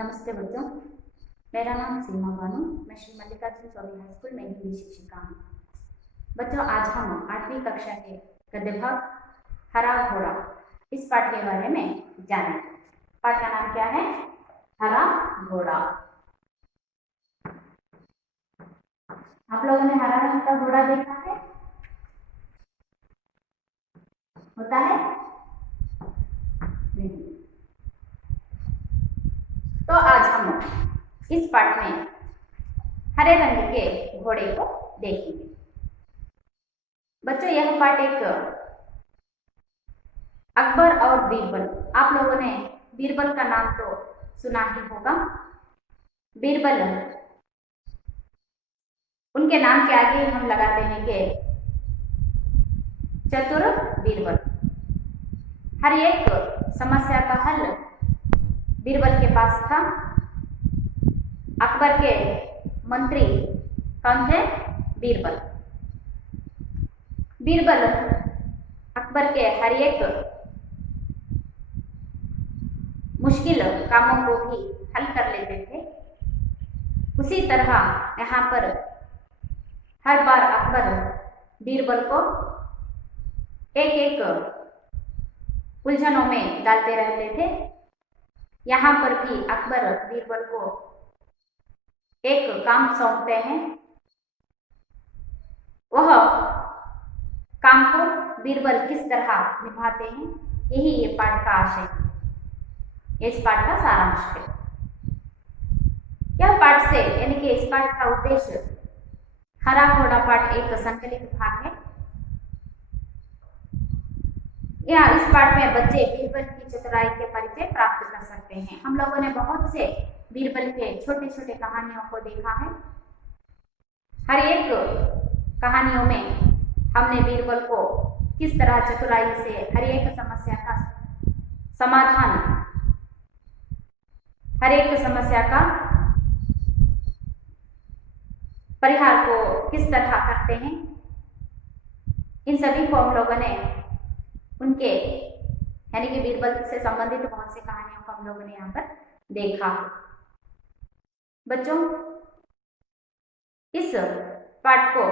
नमस्ते बच्चों, मेरा नाम सीमा बानू। मैं श्री मल्लिकार्जुन चौबे हाई स्कूल में हिंदी शिक्षिका हूँ। बच्चों, आज हम 8वीं कक्षा के गद्य भाग हरा घोड़ा इस पाठ के बारे में जानें। पाठ का नाम क्या है? हरा घोड़ा। आप लोगों ने हरा रंग का घोड़ा देखा है? होता है? तो आज हम इस पाठ में हरे रंग के घोड़े को देखेंगे। बच्चों, यह पाठ एक अकबर और बीरबल, आप लोगों ने बीरबल का नाम तो सुना ही होगा। बीरबल, उनके नाम के आगे हम लगाते हैं कि चतुर बीरबल। हर एक समस्या का हल बीरबल के पास था। अकबर के मंत्री कौन थे? बीरबल। बीरबल अकबर के हर एक मुश्किल कामों को भी हल कर लेते थे। उसी तरह यहाँ पर हर बार अकबर बीरबल को एक एक उलझनों में डालते रहते थे। यहाँ पर भी अकबर बीरबल को एक काम सौंपते हैं। वह काम को बीरबल किस तरह निभाते हैं, यही ये पाठ का आशय है, इस पाठ का सारांश है। यह पाठ से यानी कि इस पाठ का उद्देश्य, हरा घोड़ा पाठ एक संकलित भाग है। या इस पाठ में बच्चे बीरबल की चतुराई के परिचय प्राप्त कर सकते हैं। हम लोगों ने बहुत से बीरबल के छोटे छोटे कहानियों को देखा है। हर एक कहानियों में हमने बीरबल को किस तरह चतुराई से हर एक समस्या का समाधान, हर एक समस्या का परिहार को किस तरह करते हैं, इन सभी को हम लोगों ने उनके यानी कि बीरबल से संबंधित बहुत सी कहानियों को हम लोगों ने यहाँ पर देखा। बच्चों, इस पाठ को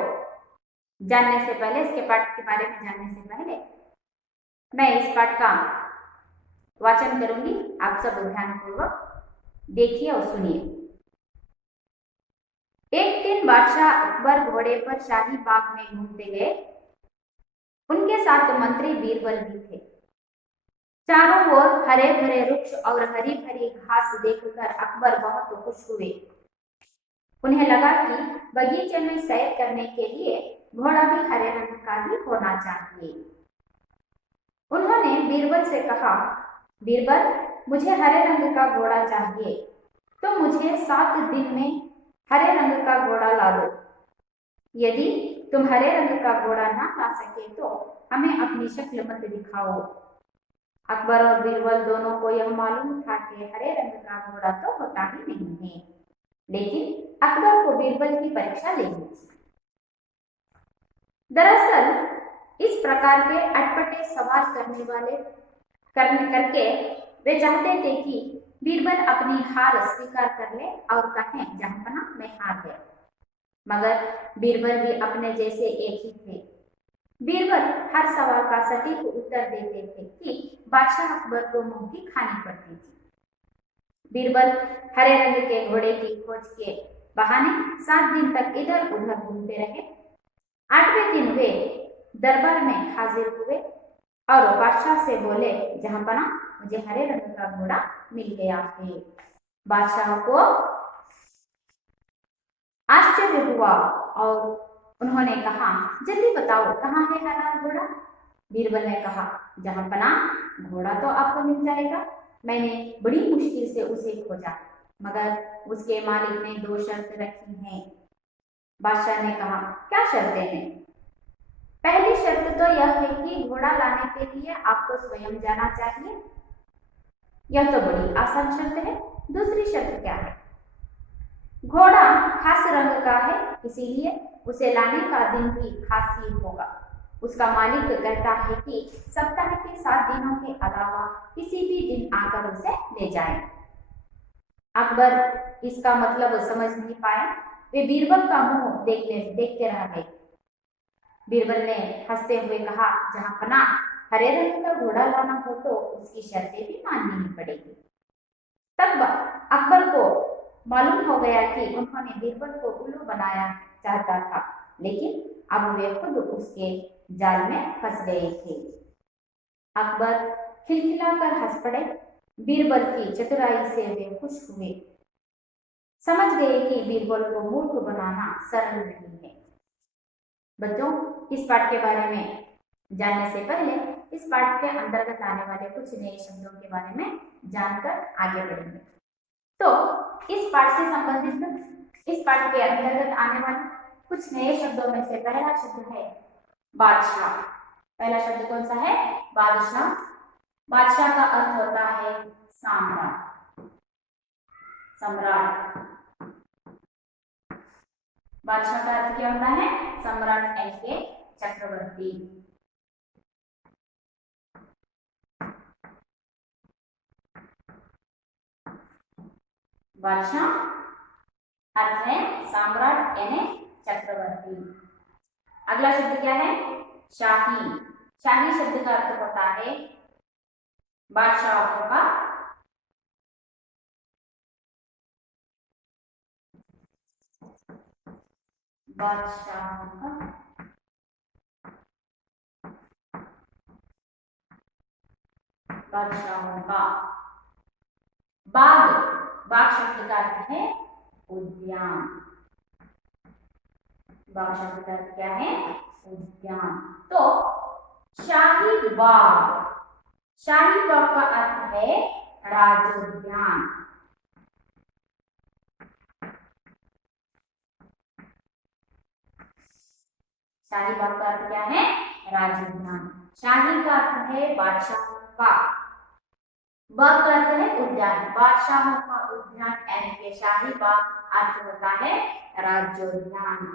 जानने से पहले, इसके पाठ के बारे में जानने से पहले मैं इस पाठ का वाचन करूंगी। आप सब ध्यानपूर्वक देखिए और सुनिए। एक दिन बादशाह अकबर घोड़े पर शाही बाग में घूमते गए। उनके साथ मंत्री बीरबल भी थे। चारों ओर हरे भरे वृक्ष और हरी भरी घास देखकर अकबर बहुत खुश हुए। उन्हें लगा कि बगीचे में सैर करने के लिए घोड़ा भी हरे रंग का ही होना चाहिए। उन्होंने बीरबल से कहा, बीरबल, मुझे हरे रंग का घोड़ा चाहिए, तो मुझे 7 दिन में हरे रंग का घोड़ा ला दो। यदि तुम हरे रंग का घोड़ा ना ला सके तो हमें अपनी शक्ल मत दिखाओ। अकबर और बीरबल दोनों को यह मालूम था कि हरे रंग का घोड़ा तो होता ही नहीं है, लेकिन अकबर को बीरबल की परीक्षा लेनी थी। दरअसल इस प्रकार के अटपटे सवाल करके वे चाहते थे कि बीरबल अपनी हार स्वीकार कर ले और कहें, जहांपना मैं हार गया। मगर बीरबल भी अपने जैसे एक ही थे। बीरबल हर सवाल का सटीक उत्तर देते थे कि बादशाह अकबर को मुंह की खानी पड़ती थी। बीरबल हरे रंग के घोड़े की खोज के बहाने 7 दिन तक इधर उधर घूमते रहे। 8वें दिन वे दरबार में हाजिर हुए और बादशाह से बोले, जहांपना, मुझे हरे रंग का घोड़ा मिल गया है। बादशाह को आश्चर्य हुआ और उन्होंने कहा, जल्दी बताओ, कहाँ है हरा घोड़ा? बीरबल ने कहा, जहांपना, घोड़ा तो आपको मिल जाएगा। मैंने बड़ी मुश्किल से उसे खोजा, मगर उसके मालिक ने 2 शर्त रखी हैं। बादशाह ने कहा, क्या शर्तें हैं? पहली शर्त तो यह है कि घोड़ा लाने के लिए आपको स्वयं जाना चाहिए। यह तो बड़ी आसान शर्त है। दूसरी शर्त क्या है? घोड़ा खास रंग का है, इसीलिए उसे लाने का दिन भी खास ही होगा। उसका मालिक कहता है कि सप्ताह के 7 दिनों के अलावा किसी भी दिन आकर उसे ले जाएं। अकबर इसका मतलब समझ नहीं पाए। वे बीरबल का मुंह देखते रह गए। बीरबल ने हंसते हुए कहा, जहां पना हरे रंग का घोड़ा लाना हो तो उसकी शर्तें भी माननी ही पड़ेगी। तब अकबर को मालूम हो गया कि उन्होंने बीरबल को उल्लू बनाया चाहता था, लेकिन अब वे खुद उसके जाल में फंस गए थे। अकबर खिलखिलाकर हंस पड़े। बीरबल की चतुराई से वे खुश हुए। समझ गए कि बीरबल को मूर्ख बनाना सरल नहीं है। बच्चों, इस पाठ के बारे में जानने से पहले इस पाठ के अंतर्गत आने वाले कुछ नए शब्दों के बारे में जानकर आगे बढ़ेंगे। तो इस पाठ से संबंधित इस पाठ के अंतर्गत आने वाले कुछ नए शब्दों में से पहला शब्द है बादशाह। पहला शब्द कौन सा है? बादशाह। बादशाह का अर्थ होता है सम्राट। सम्राट। बादशाह का अर्थ क्या होता है? सम्राट यानी के चक्रवर्ती। बादशाह अर्थ है सम्राट यानी चक्रवर्ती। अगला शब्द क्या है? शाही। शाही शब्द का अर्थ होता है बादशाहों का बादशाहों का बाग। बाग शब्द का अर्थ है उद्यान। बाग शब्द का अर्थ क्या है? उद्यान। तो शाही बाग। शाही बाग का अर्थ है राजोद्यान। शाही बाग का अर्थ क्या है? राजोद्यान। शाही का अर्थ है बादशाहों का। बाग का अर्थ है उद्यान। बादशाहों का उद्यान यानी कि शाही बाग अर्थ होता है राज्योद्यान।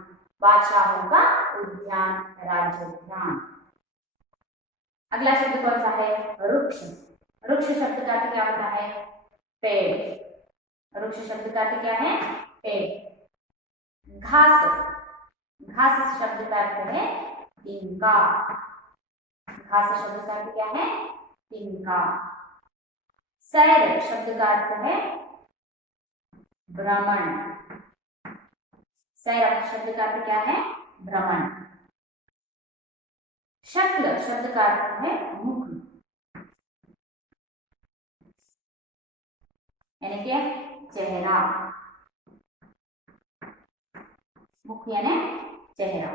बादशाहों का उद्यान, राज्योद्यान। अगला शब्द कौन सा है? वृक्ष। वृक्ष शब्द का अर्थ क्या होता है? पेड़। वृक्ष शब्द का अर्थ क्या है? पेड़। घास। घास शब्द का अर्थ है तिनका। घास शब्द का अर्थ क्या है? तिनका। सैर शब्द का अर्थ है भ्रमण। सैर शब्द का अर्थ क्या है? भ्रमण। शक्ल शब्द का अर्थ है मुख यानी कि चेहरा। मुख यानी चेहरा।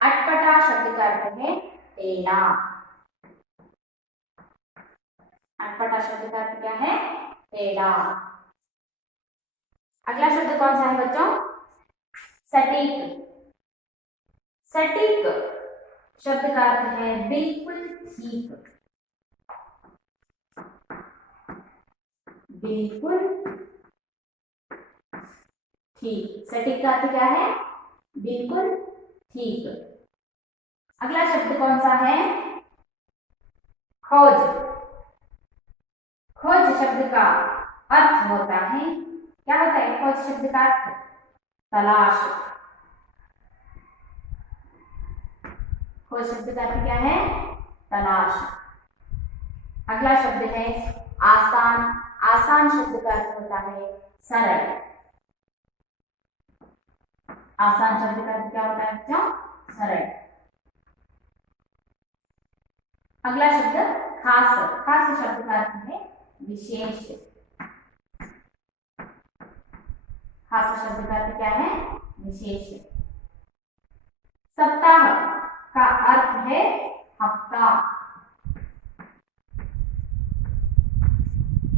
अटपटा शब्द का अर्थ है टेढ़ा। अटपटा शब्द का अर्थ क्या है? टेढ़ा। अगला शब्द कौन सा है बच्चों? सटीक। सटीक शब्द का अर्थ है बिल्कुल ठीक। बिल्कुल ठीक। सटीक का अर्थ क्या है? बिल्कुल ठीक। अगला शब्द कौन सा है? खोज। खोज शब्द का अर्थ होता है, क्या होता है खोज शब्द का अर्थ? तलाश। खोज शब्द का अर्थ क्या है? तलाश। अगला शब्द है आसान। आसान शब्द का अर्थ होता है सरल। आसान शब्द का अर्थ क्या होता है बच्चों? सरल। अगला शब्द खास। खास शब्द का अर्थ है विशेष। खास शब्द का अर्थ क्या है? विशेष। सप्ताह का अर्थ है हफ्ता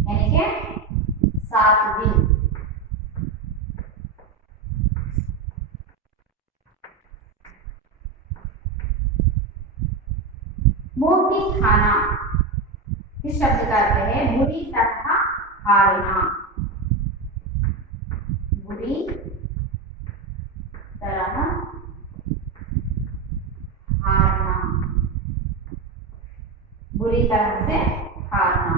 यानी कि 7 दिन। मोती खाना इस शब्द का अर्थ है बुरी तरह हारना। बुरी तरह हारना। बुरी तरह से हारना।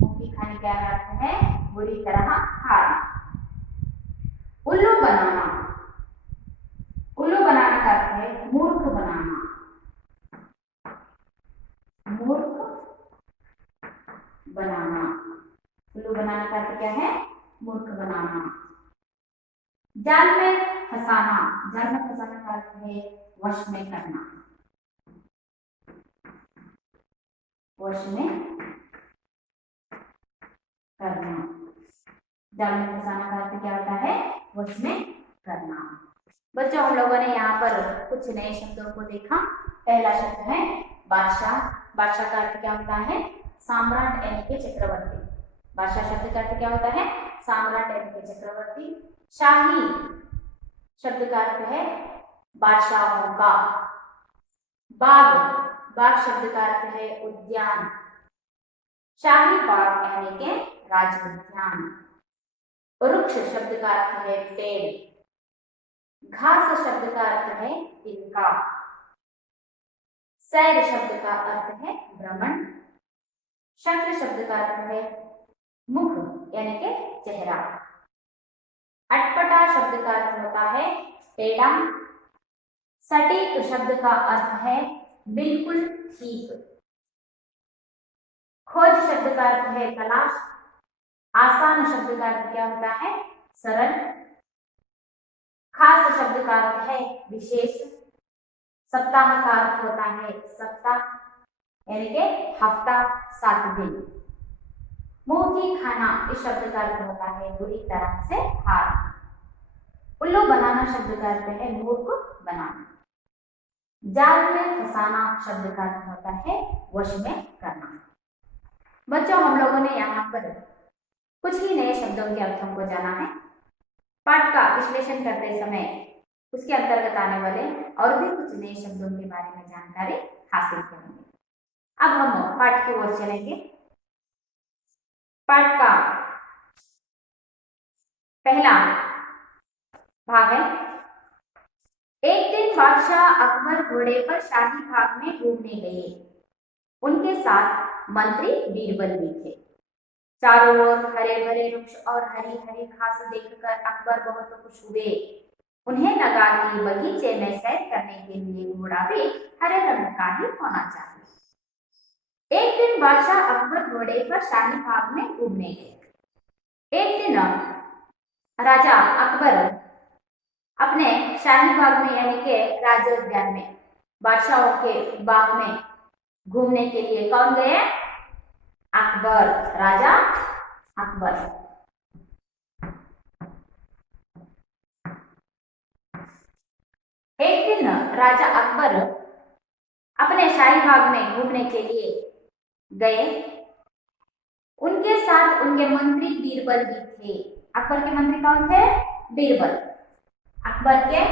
मोती खाने का अर्थ है बुरी तरह हारना। उल्लू बनाना, उल्लू बनाना का अर्थ है मूर्ख बनाना, मूर्ख बनाना। उल्लू बनाना का अर्थ क्या है? मूर्ख बनाना। जाल में फंसाना, जाल में फंसाना का अर्थ है वश में करना, वश में करना। जाल में फंसाना का अर्थ क्या होता है? वश में करना। बच्चों, हम लोगों ने यहाँ पर कुछ नए शब्दों को देखा। पहला शब्द है बादशाह। बादशाह का अर्थ क्या होता है? सम्राट यानी कि चक्रवर्ती। बादशाह शब्द का अर्थ क्या होता है? सम्राट यानी कि चक्रवर्ती। शाही शब्द का अर्थ है बादशाहों का। बाग, बाग शब्द का अर्थ है उद्यान। शाही बाग यानी कि राजउद्यान। वृक्ष शब्द का अर्थ है पेड़। घास शब्द का अर्थ है तिनका। सैर शब्द का अर्थ है भ्रमण। शक्ल शब्द का अर्थ है मुख यानी कि चेहरा। अटपटा शब्द का अर्थ होता है टेढ़ा। सटीक शब्द का अर्थ है बिल्कुल ठीक। खोज शब्द का अर्थ है तलाश। आसान शब्द का अर्थ क्या होता है? सरल। खास शब्द का अर्थ है विशेष। सप्ताह का अर्थ होता है सप्ताह यानी कि हफ्ता, 7 दिन। मुंह की खाना, इस शब्द का अर्थ होता है बुरी तरह से हारना। उल्लू बनाना शब्द का अर्थ है मूर्ख बनाना। जाल में फंसाना शब्द का अर्थ होता है वश में करना। बच्चों, हम लोगों ने यहाँ पर कुछ ही नए शब्दों के अर्थों को जाना है। पाठ का विश्लेषण करते समय उसके अंतर्गत आने वाले और भी कुछ नए शब्दों के बारे में जानकारी हासिल करेंगे। अब हम पाठ की ओर चलेंगे। पाठ का पहला भाग है। एक दिन बादशाह अकबर घोड़े पर शाही बाग में घूमने गए। उनके साथ मंत्री बीरबल भी थे। चारों ओर हरे भरे वृक्ष और हरी हरी घास देखकर अकबर बहुत खुश हुए। उन्हें लगा कि बगीचे में सैर करने के लिए घोड़ा भी हरे रंग का ही होना चाहिए। एक दिन बादशाह अकबर घोड़े पर शाही बाग में घूमने गए। एक दिन राजा अकबर अपने शाही बाग में यानी कि राजोद्यान में, बादशाहों के बाग में घूमने के लिए कौन गए? अकबर, राजा अकबर। एक दिन राजा अकबर अपने शाही बाग में घूमने के लिए गए। उनके साथ उनके मंत्री बीरबल भी थे। अकबर के मंत्री कौन थे? बीरबल। अकबर के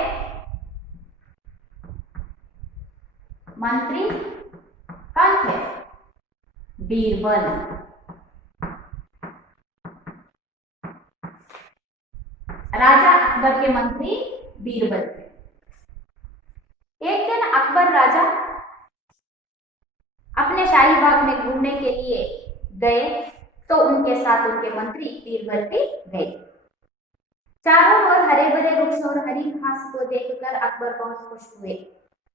मंत्री कौन थे? बीरबल। राजा अकबर के मंत्री बीरबल थे। एक दिन अकबर राजा अपने शाही बाग में घूमने के लिए गए तो उनके साथ उनके मंत्री बीरबल भी गए। चारों ओर हरे भरे वृक्ष और हरी घास को देखकर अकबर बहुत खुश हुए।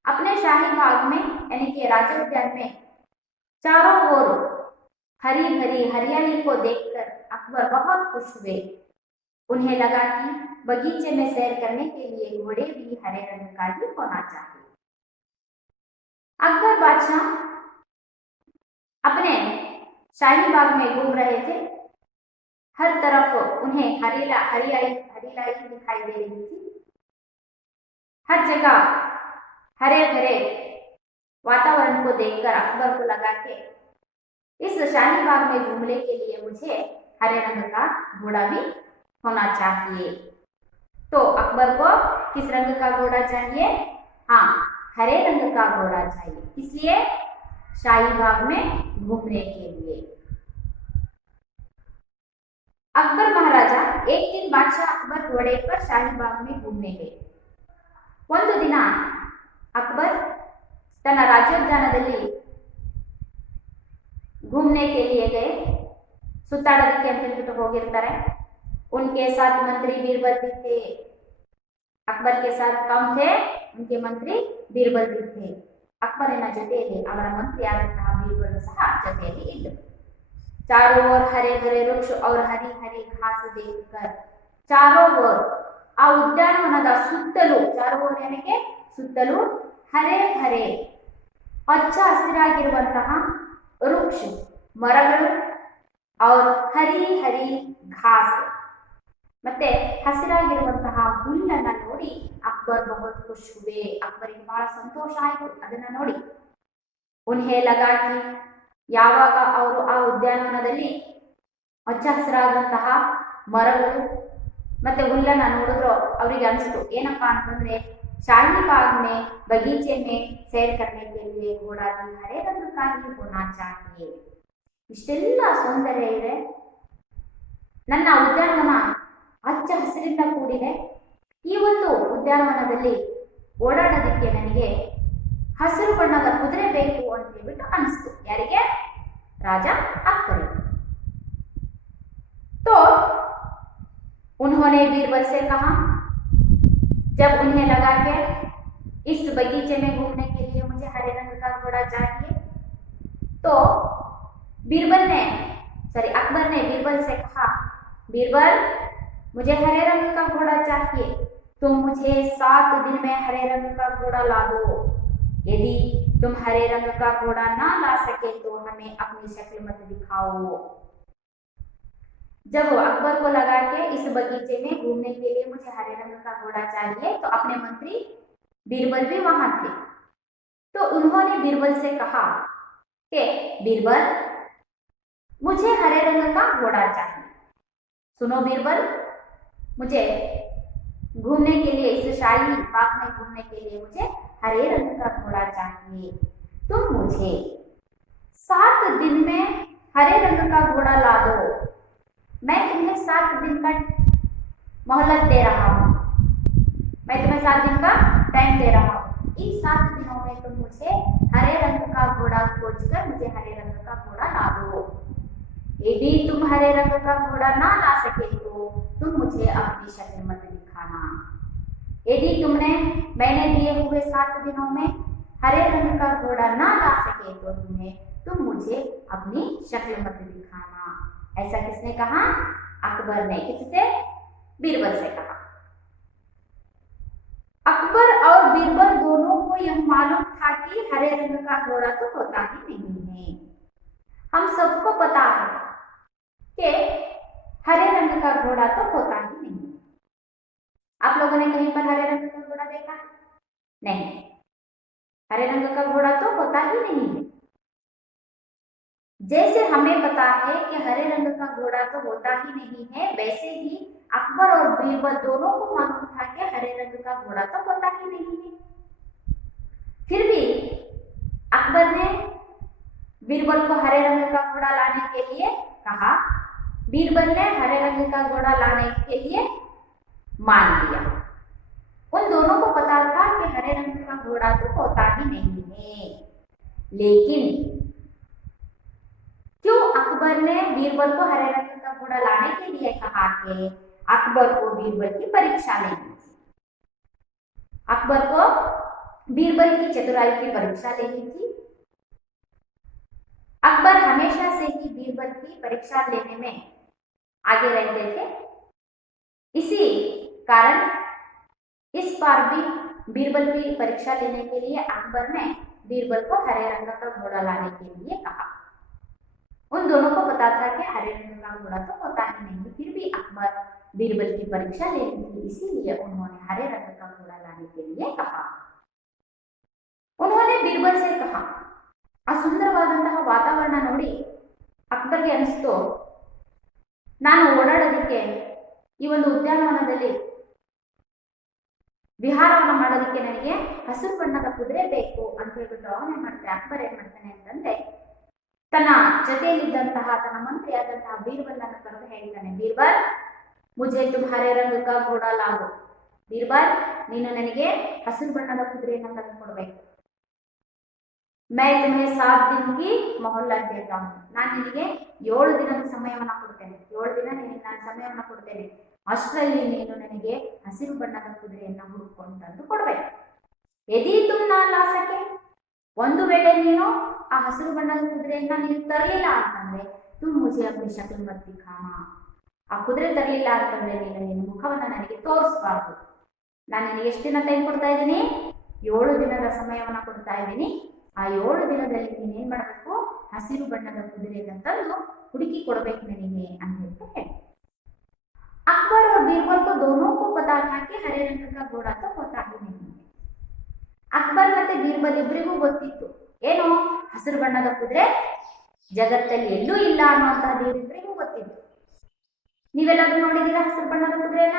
अपने शाही बाग में यानी कि राजोद्यान में चारों ओर हरी भरी हरियाली को देखकर अकबर बहुत खुश हुए। उन्हें लगा कि बगीचे में सैर करने के लिए घोड़े भी हरे रंग का ही होना चाहिए। अकबर बादशाह अपने शाही बाग में घूम रहे थे। हर तरफ उन्हें हरियाली दिखाई दे रही थी। हर जगह हरे भरे वातावरण को देखकर अकबर को लगा कि इस शाही बाग में घूमने के लिए मुझे हरे रंग का घोड़ा भी होना चाहिए। तो अकबर को किस रंग का घोड़ा चाहिए? हाँ, हरे रंग का घोड़ा चाहिए। इसलिए शाही बाग में घूमने के लिए अकबर महाराजा एक दिन बादशाह अकबर घोड़े पर शाही बाग में घूमने गए। ಒಂದು ದಿನ अकबर ತನ್ನ ರಾಜ್ಯೋದ್ಯಾನದಲ್ಲಿ घूमने के लिए गए। ಸುತ್ತಾಡೋದಕ್ಕೆ ಅಂತ ಹೇಳ್ಬಿಟ್ಟು ಹೋಗಿರ್ತಾರೆ. उनके साथ मंत्री बीरबल भी थे. अकबर के साथ कौन थे? उनके मंत्री बीरबल भी थे. ಅಕ್ಬರನ ಜೊತೆಯಲ್ಲಿ ಅವರ ಮಂತ್ರಿಯಾದಂತಹ बीरबल ಸಹ ಜೊತೆಯಲ್ಲಿ ಇದ್ದರು. चारों ओर हरे भरे वृक्ष और हरी हरी घास देखकर, चारों ओर ಆ ಉದ್ಯಾನವನದ ಸುತ್ತಲೂ, ಚಾರೋ ಓರ್ ಏನಕ್ಕೆ ಸುತ್ತಲೂ, ಹರೆ ಭರೆ ಹಚ್ಚ ಹಸಿರಾಗಿರುವಂತಹ ವೃಕ್ಷ ಮರಗಳು, और ಹರಿ ಹರಿ ಘಾಸ್ ಮತ್ತೆ ಹಸಿರಾಗಿರುವಂತಹ ಹುಲ್ಲನ್ನ ನೋಡಿ ಅಕ್ಬರ್ ಬಹುತ್ ಖುಷ್ ಹುವೆ. ಅಕ್ಬರಿಗೆ ಬಹಳ ಸಂತೋಷ ಆಯಿತು ಅದನ್ನ ನೋಡಿ. ಉನ್ಹೇ ಲಗಾ ಕಿ ಯಾವಾಗ ಅವರು ಆ ಉದ್ಯಾನವನದಲ್ಲಿ ಹಚ್ಚ ಹಸಿರಾದಂತಹ ಮರಗಳು ಮತ್ತೆ ಹುಲ್ಲನ್ನ ನೋಡಿದ್ರು ಅವರಿಗೆ ಅನಿಸ್ತು ಏನಪ್ಪಾ ಅಂತಂದ್ರೆ शाही बाग में बगीचे में सैर करने के लिए घोड़ा भी हरे रंग का ही होना चाहिए. ಇಷ್ಟೆಲ್ಲ ಸೌಂದರ್ಯ ಇದೆ, ನನ್ನ ಉದ್ಯಾನವನ ಹಚ್ಚ ಹಸಿರಿಂದ ಕೂಡಿದೆ, ಈ ಒಂದು ಉದ್ಯಾನವನದಲ್ಲಿ ಓಡಾಡೋದಕ್ಕೆ ನನಗೆ ಹಸಿರು ಬಣ್ಣದ ಕುದುರೆ ಬೇಕು ಅಂತ ಹೇಳ್ಬಿಟ್ಟು ಅನಿಸ್ತು. ಯಾರಿಗೆ? ರಾಜ ಅಕ್ಬರ್. तो उन्होंने बीरबल से कहा, जब उन्हें लगा कि इस बगीचे में घूमने के लिए मुझे हरे रंग का घोड़ा चाहिए, तो अकबर ने बीरबल से कहा, बीरबल मुझे हरे रंग का घोड़ा चाहिए, तुम मुझे 7 दिन में हरे रंग का घोड़ा ला दो. यदि तुम हरे रंग का घोड़ा ना ला सके तो हमें अपनी शक्ल मत दिखाओ. जब अकबर को लगा कि इस बगीचे में घूमने के लिए मुझे हरे रंग का घोड़ा चाहिए, तो अपने मंत्री बीरबल भी वहां थे. तो उन्होंने बीरबल से कहा कि बीरबल मुझे हरे रंग का घोड़ा चाहिए. सुनो बीरबल, मुझे घूमने के लिए, इस शाही बाग में घूमने के लिए मुझे हरे रंग का घोड़ा चाहिए. तुम मुझे 7 दिन में हरे रंग का घोड़ा ला दो. मैं तुम्हें 7 दिन का मोहलत दे रहा हूँ, मैं तुम्हें 7 दिन का टाइम दे रहा हूँ. इन 7 दिनों में तुम मुझे हरे रंग का घोड़ा खोजकर मुझे हरे रंग का घोड़ा ला दो. यदि तुम हरे रंग का घोड़ा ना ला सके तो तुम मुझे अपनी शक्ल मत दिखाना. यदि मैंने दिए हुए 7 दिनों में हरे रंग का घोड़ा ना ला सके तो तुम मुझे अपनी शक्ल मत दिखाना. ऐसा किसने कहा? अकबर ने. किससे? बीरबल से कहा. अकबर और बीरबल दोनों को यह मालूम था कि हरे रंग का घोड़ा तो होता ही नहीं है. हम सबको पता है कि हरे रंग का घोड़ा तो होता ही नहीं. आप लोगों ने कहीं पर हरे रंग का घोड़ा देखा? नहीं, हरे रंग का घोड़ा तो होता ही नहीं है. जैसे हमें पता है कि हरे रंग का घोड़ा तो होता ही नहीं है, वैसे ही अकबर और बीरबल दोनों को मालूम था कि हरे रंग का घोड़ा तो होता ही नहीं है. फिर भी अकबर ने बीरबल को हरे रंग का घोड़ा लाने के लिए कहा. बीरबल ने हरे रंग का घोड़ा लाने के लिए मान लिया. उन दोनों को पता था कि हरे रंग का घोड़ा तो होता ही नहीं है, लेकिन क्यों अकबर ने बीरबल को हरे रंग का घोड़ा लाने के लिए कहा कि अकबर को बीरबल की परीक्षा लेनी थी. अकबर को बीरबल की चतुराई की परीक्षा लेनी थी. अकबर हमेशा से ही बीरबल की परीक्षा लेने में आगे रहते थे. इसी कारण इस बार भी बीरबल की परीक्षा लेने के लिए अकबर ने बीरबल को हरे रंग का घोड़ा लाने के लिए कहा. उन दोनों को पता था कि हरे रंग का घोड़ा तो होता ही नहीं, फिर भी अकबर बीरबल की परीक्षा लेनी थी, इसीलिए उन्होंने हरे रंग का घोड़ा लाने के लिए कहा. उन्होंने बीरबल से कहा. ಆ ಸುಂದರವಾದಂತಹ ವಾತಾವರಣ ನೋಡಿ ಅಕ್ಬರ್ಗೆ ಅನಿಸ್ತು, ನಾನು ಓಡಾಡೋದಕ್ಕೆ ಈ ಒಂದು ಉದ್ಯಾನವನದಲ್ಲಿ ವಿಹಾರವನ್ನು ಮಾಡೋದಕ್ಕೆ ನನಗೆ ಹಸಿರು ಬಣ್ಣದ ಕುದುರೆ ಬೇಕು ಅಂತ ಹೇಳ್ಬಿಟ್ಟು ಅವನೇ ಮಾಡ್ತಾರೆ. ಅಕ್ಬರ್ ಏನ್ ಮಾಡ್ತಾನೆ ಅಂತಂದ್ರೆ ತನ್ನ ಜೊತೆಯಲ್ಲಿದ್ದಂತಹ ತನ್ನ ಮಂತ್ರಿಯಾದಂತಹ बीरबलನ್ನು ಕರೆದು ಹೇಳ್ತಾನೆ, बीरबल मुझे तुम हरे रंग का घोड़ा लाओ. बीरबल ನೀನು ನನಗೆ ಹಸಿರು ಬಣ್ಣದ ಕುದುರೆಯನ್ನು ತಂದು ಕೊಡಬೇಕು. मैं तुम्हें 7 दिन की मोहलत देता हूँ. ನಾನು ನಿನಗೆ 7 ದಿನದ ಸಮಯವನ್ನು ಕೊಡ್ತೇನೆ, 7 ದಿನ ನಿನಗೆ ನಾನು ಸಮಯವನ್ನು ಕೊಡ್ತೇನೆ, ಅಷ್ಟರಲ್ಲಿ ನೀನು ನನಗೆ ಹಸಿರು ಬಣ್ಣದ ಕುದುರೆಯನ್ನು ಹುಡುಕೊಂಡು ತಂದು ಕೊಡ್ಬೇಕು. ಯದಿ ತುಮ್ ನಾ ಲಾ ಸಕೆ, ಒಂದು ವೇಳೆ ನೀನು ಆ ಹಸಿರು ಬಣ್ಣದ ಕುದುರೆಯನ್ನ ನೀನು ತರಲಿಲ್ಲ ಅಂತಂದ್ರೆ ತುಮ್ ಮುझे अपनी शक्ल मत दिखाना, ಆ ಕುದುರೆ ತರಲಿಲ್ಲ ಅಂತಂದ್ರೆ ನೀನು ನಿನ್ನ ಮುಖವನ್ನ ನನಗೆ ತೋರಿಸಬಾರ್ದು. ನಾನು ನಿನಗೆ ಎಷ್ಟು ದಿನ ಟೈಮ್ ಕೊಡ್ತಾ ಇದ್ದೀನಿ? 7 ದಿನದ ಸಮಯವನ್ನ ಕೊಡ್ತಾ ಇದ್ದೀನಿ. ಆ 7 ದಿನದಲ್ಲಿ ನೀನ್ ಏನ್ ಮಾಡಬೇಕು? ಹಸಿರು ಬಣ್ಣದ ಕುದುರೆಯನ್ನು ತಂದು ಹುಡುಕಿ ಕೊಡಬೇಕು ನನಗೆ ಅಂತ ಹೇಳ್ತಾರೆ. अकबर और बीरबल को दोनों को पता था कि हरे रंग का घोड़ा तो होता ही नहीं. ಅಕ್ಬರ್ ಮತ್ತೆ ಬೀರ್ಬಲ್ ಇಬ್ಬರಿಗೂ ಗೊತ್ತಿತ್ತು ಏನು, ಹಸಿರು ಬಣ್ಣದ ಕುದುರೆ ಜಗತ್ತಲ್ಲಿ ಎಲ್ಲೂ ಇಲ್ಲ ಅನ್ನುವಂತಹ ಇಬ್ಬರಿಗೂ ಗೊತ್ತಿತ್ತು. ನೀವೆಲ್ಲಾದ್ರೂ ನೋಡಿದೀರಾ ಹಸಿರು ಬಣ್ಣದ ಕುದುರೆನ?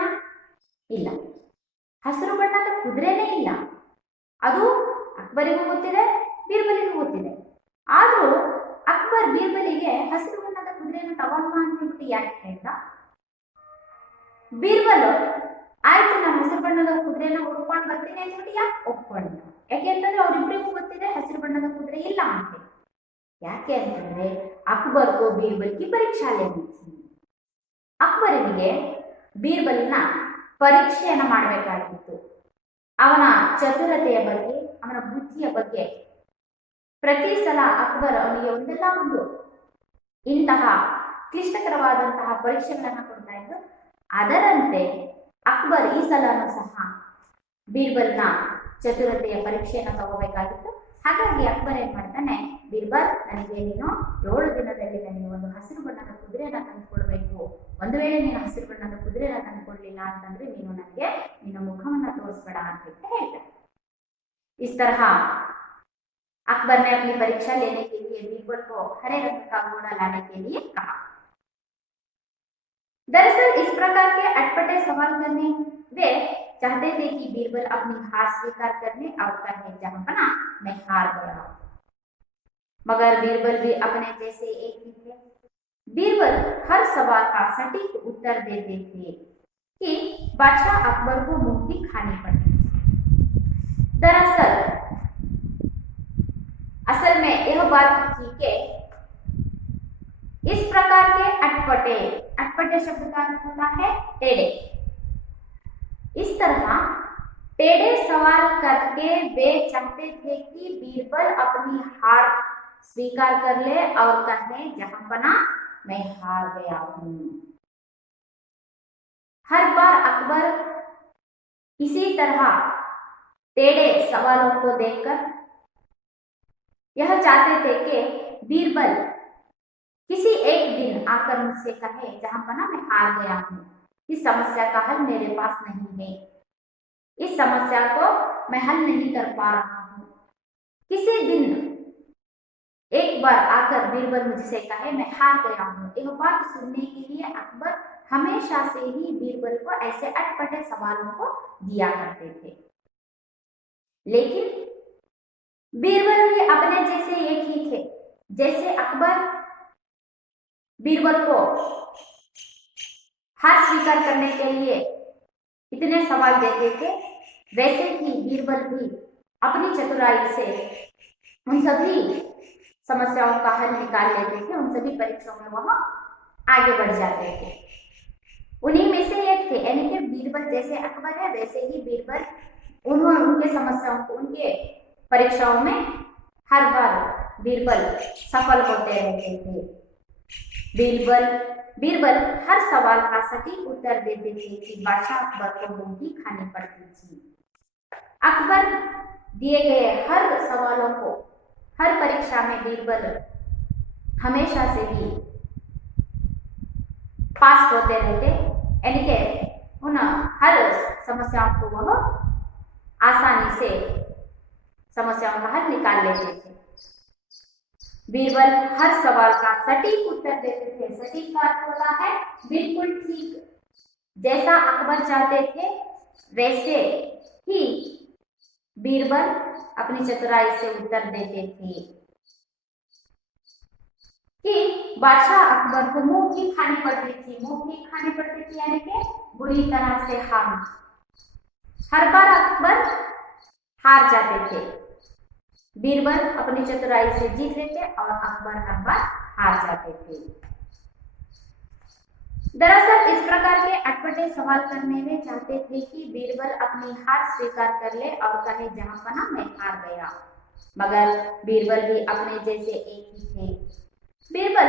ಇಲ್ಲ, ಹಸಿರು ಬಣ್ಣದ ಕುದುರೆನೇ ಇಲ್ಲ. ಅದು ಅಕ್ಬರಿಗೂ ಗೊತ್ತಿದೆ, ಬೀರ್ಬಲಿಗೂ ಗೊತ್ತಿದೆ. ಆದ್ರೂ ಅಕ್ಬರ್ ಬೀರ್ಬಲಿಗೆ ಹಸಿರು ಬಣ್ಣದ ಕುದುರೆಯನ್ನು ತಗೊಂಡ ಅಂತ ಹೇಳ್ಬಿಟ್ಟು ಯಾಕೆ ಹೇಳ್ದ? ಬೀರ್ಬಲ್ ಆಯ್ತು ನಾನು ಹಸಿರು ಬಣ್ಣದ ಕುದುರೆನ ಹುಡ್ಕೊಂಡು ಬರ್ತೀನಿ ಅಂತ ಹೇಳಿ ಯಾಕೆ ಒಪ್ಕೊಂಡ? ಯಾಕೆ ಅಂತಂದ್ರೆ ಅವ್ರಿಬ್ರಿಗೂ ಗೊತ್ತಿದೆ ಹಸಿರು ಬಣ್ಣದ ಕುದುರೆ ಇಲ್ಲ ಅಂತ. ಯಾಕೆ ಅಂತಂದ್ರೆ ಅಕ್ಬರ್ ಕೋ ಬೀರ್ಬಲ್ ಕಿ ಪರೀಕ್ಷಾ ಲೇನಿ ಥಿ. ಅಕ್ಬರಿಗೆ ಬೀರ್ಬಲ್ನ ಪರೀಕ್ಷೆಯನ್ನ ಮಾಡಬೇಕಾಗಿತ್ತು. ಅವನ ಚತುರತೆಯ ಬಗ್ಗೆ, ಅವನ ಬುದ್ಧಿಯ ಬಗ್ಗೆ. ಪ್ರತಿ ಸಲ ಅಕ್ಬರ್ ಅವನಿಗೆ ಒಂದಲ್ಲ ಒಂದು ಇಂತಹ ಕ್ಲಿಷ್ಟಕರವಾದಂತಹ ಪರೀಕ್ಷೆಗಳನ್ನ ಕೊಡ್ತಾ ಇದ್ದು. ಅದರಂತೆ ಅಕ್ಬರ್ ಈ ಸಲನೂ ಸಹ ಬೀರ್ಬಲ್ನ ಚತುರತೆಯ ಪರೀಕ್ಷೆಯನ್ನು ತಗೋಬೇಕಾಗಿತ್ತು. ಹಾಗಾಗಿ ಅಕ್ಬರ್ ಏನ್ ಮಾಡ್ತಾನೆ, ಬೀರ್ಬಲ್ ನನಗೆ ನೀನು 7 ದಿನದಲ್ಲಿ ನನಗೆ ಒಂದು ಹಸಿರು ಬಣ್ಣದ ಕುದುರೆಯನ್ನ ತಂದುಕೊಡ್ಬೇಕು. ಒಂದು ವೇಳೆ ನೀನು ಹಸಿರು ಬಣ್ಣದ ಕುದುರೆಯನ್ನ ತಂದುಕೊಡ್ಲಿಲ್ಲ ಅಂತಂದ್ರೆ ನೀನು ನನಗೆ ನಿನ್ನ ಮುಖವನ್ನ ತೋರಿಸ್ಬೇಡ ಅಂತ ಹೇಳ್ತಾರೆ. इस तरह अकबर ने अपनी परीक्षा लेने के लिए बीरबल को हरे रंग का घोड़ा लाने के लिए कहा. दरअसल इस प्रकार के अटपटे सवाल करने वे चाहते थे कि बीरबल अपनी हार स्वीकार करने और कहे जहांपना मैं हार गया. मगर बीरबल भी अपने जैसे एक ही थे. बीरबल हर सवाल का सटीक उत्तर देते थे कि बादशाह अकबर को मुंह की खानी पड़ती. दरअसल असल में यह बात थी कि इस प्रकार के अटपटे, अटपटे शब्द का अर्थ होता है टेढ़े. इस तरह टेढ़े सवाल करके वे चाहते थे कि बीरबल अपनी हार स्वीकार कर ले और कहे जहांपना मैं हार गया हूं. हर बार अकबर इसी तरह टेढ़े सवालों को देखकर यह चाहते थे कि बीरबल किसी एक दिन आकर मुझसे कहे जहांपना मैं हार गया हूं, इस समस्या का हल मेरे पास नहीं है, इस समस्या को मैं हल नहीं कर पा रहा हूं. किसी दिन एक बार आकर बीरबल मुझसे कहे मैं हार गया हूं. यह बात सुनने के लिए अकबर हमेशा से ही बीरबल को ऐसे अटपटे सवालों को दिया करते थे. लेकिन बीरबल भी अपने जैसे एक ही थे. जैसे अकबर बीरबल को हार स्वीकार करने के लिए इतने सवाल देते थे, वैसे ही बीरबल भी अपनी चतुराई से उन सभी समस्याओं का हल निकाल लेते थे. उन सभी परीक्षाओं में वह आगे बढ़ जाते थे. उन्हीं में से एक थे, यानी कि बीरबल जैसे अकबर है वैसे ही बीरबल उनके समस्याओं को, उनके परीक्षाओं में हर बार बीरबल सफल होते रहते थे. बीरबल हर सवाल का सटीक उत्तर देते थे कि बादशाह अकबर को मुंह की खानी पड़ती थी. अकबर दिए गए हर सवालों को, हर परीक्षा में बीरबल हमेशा से ही पास होते रहते, यानी कि उन हर समस्याओं को वह आसानी से समस्याओं का हल निकाल लेते थे. बीरबल हर सवाल का सटीक उत्तर देते थे. सटीक का अर्थ होता है बिल्कुल ठीक, जैसा अकबर चाहते थे वैसे ही बीरबल अपनी चतुराई से उत्तर देते थे कि बादशाह अकबर को मुंह की खानी पड़ती थी. मुंह की खानी पड़ती थी यानी कि बुरी तरह से हार. हर बार अकबर हार जाते थे, बीरबल अपनी चतुराई से जीत लेते और अकबर हर बार हार जाते थे. दरअसल इस प्रकार के अटपटे सवाल करने में चाहते थे कि बीरबल अपनी हार स्वीकार कर ले और कहे जहांपना मैं हार गया, मगर बीरबल भी अपने जैसे एक ही थे। बीरबल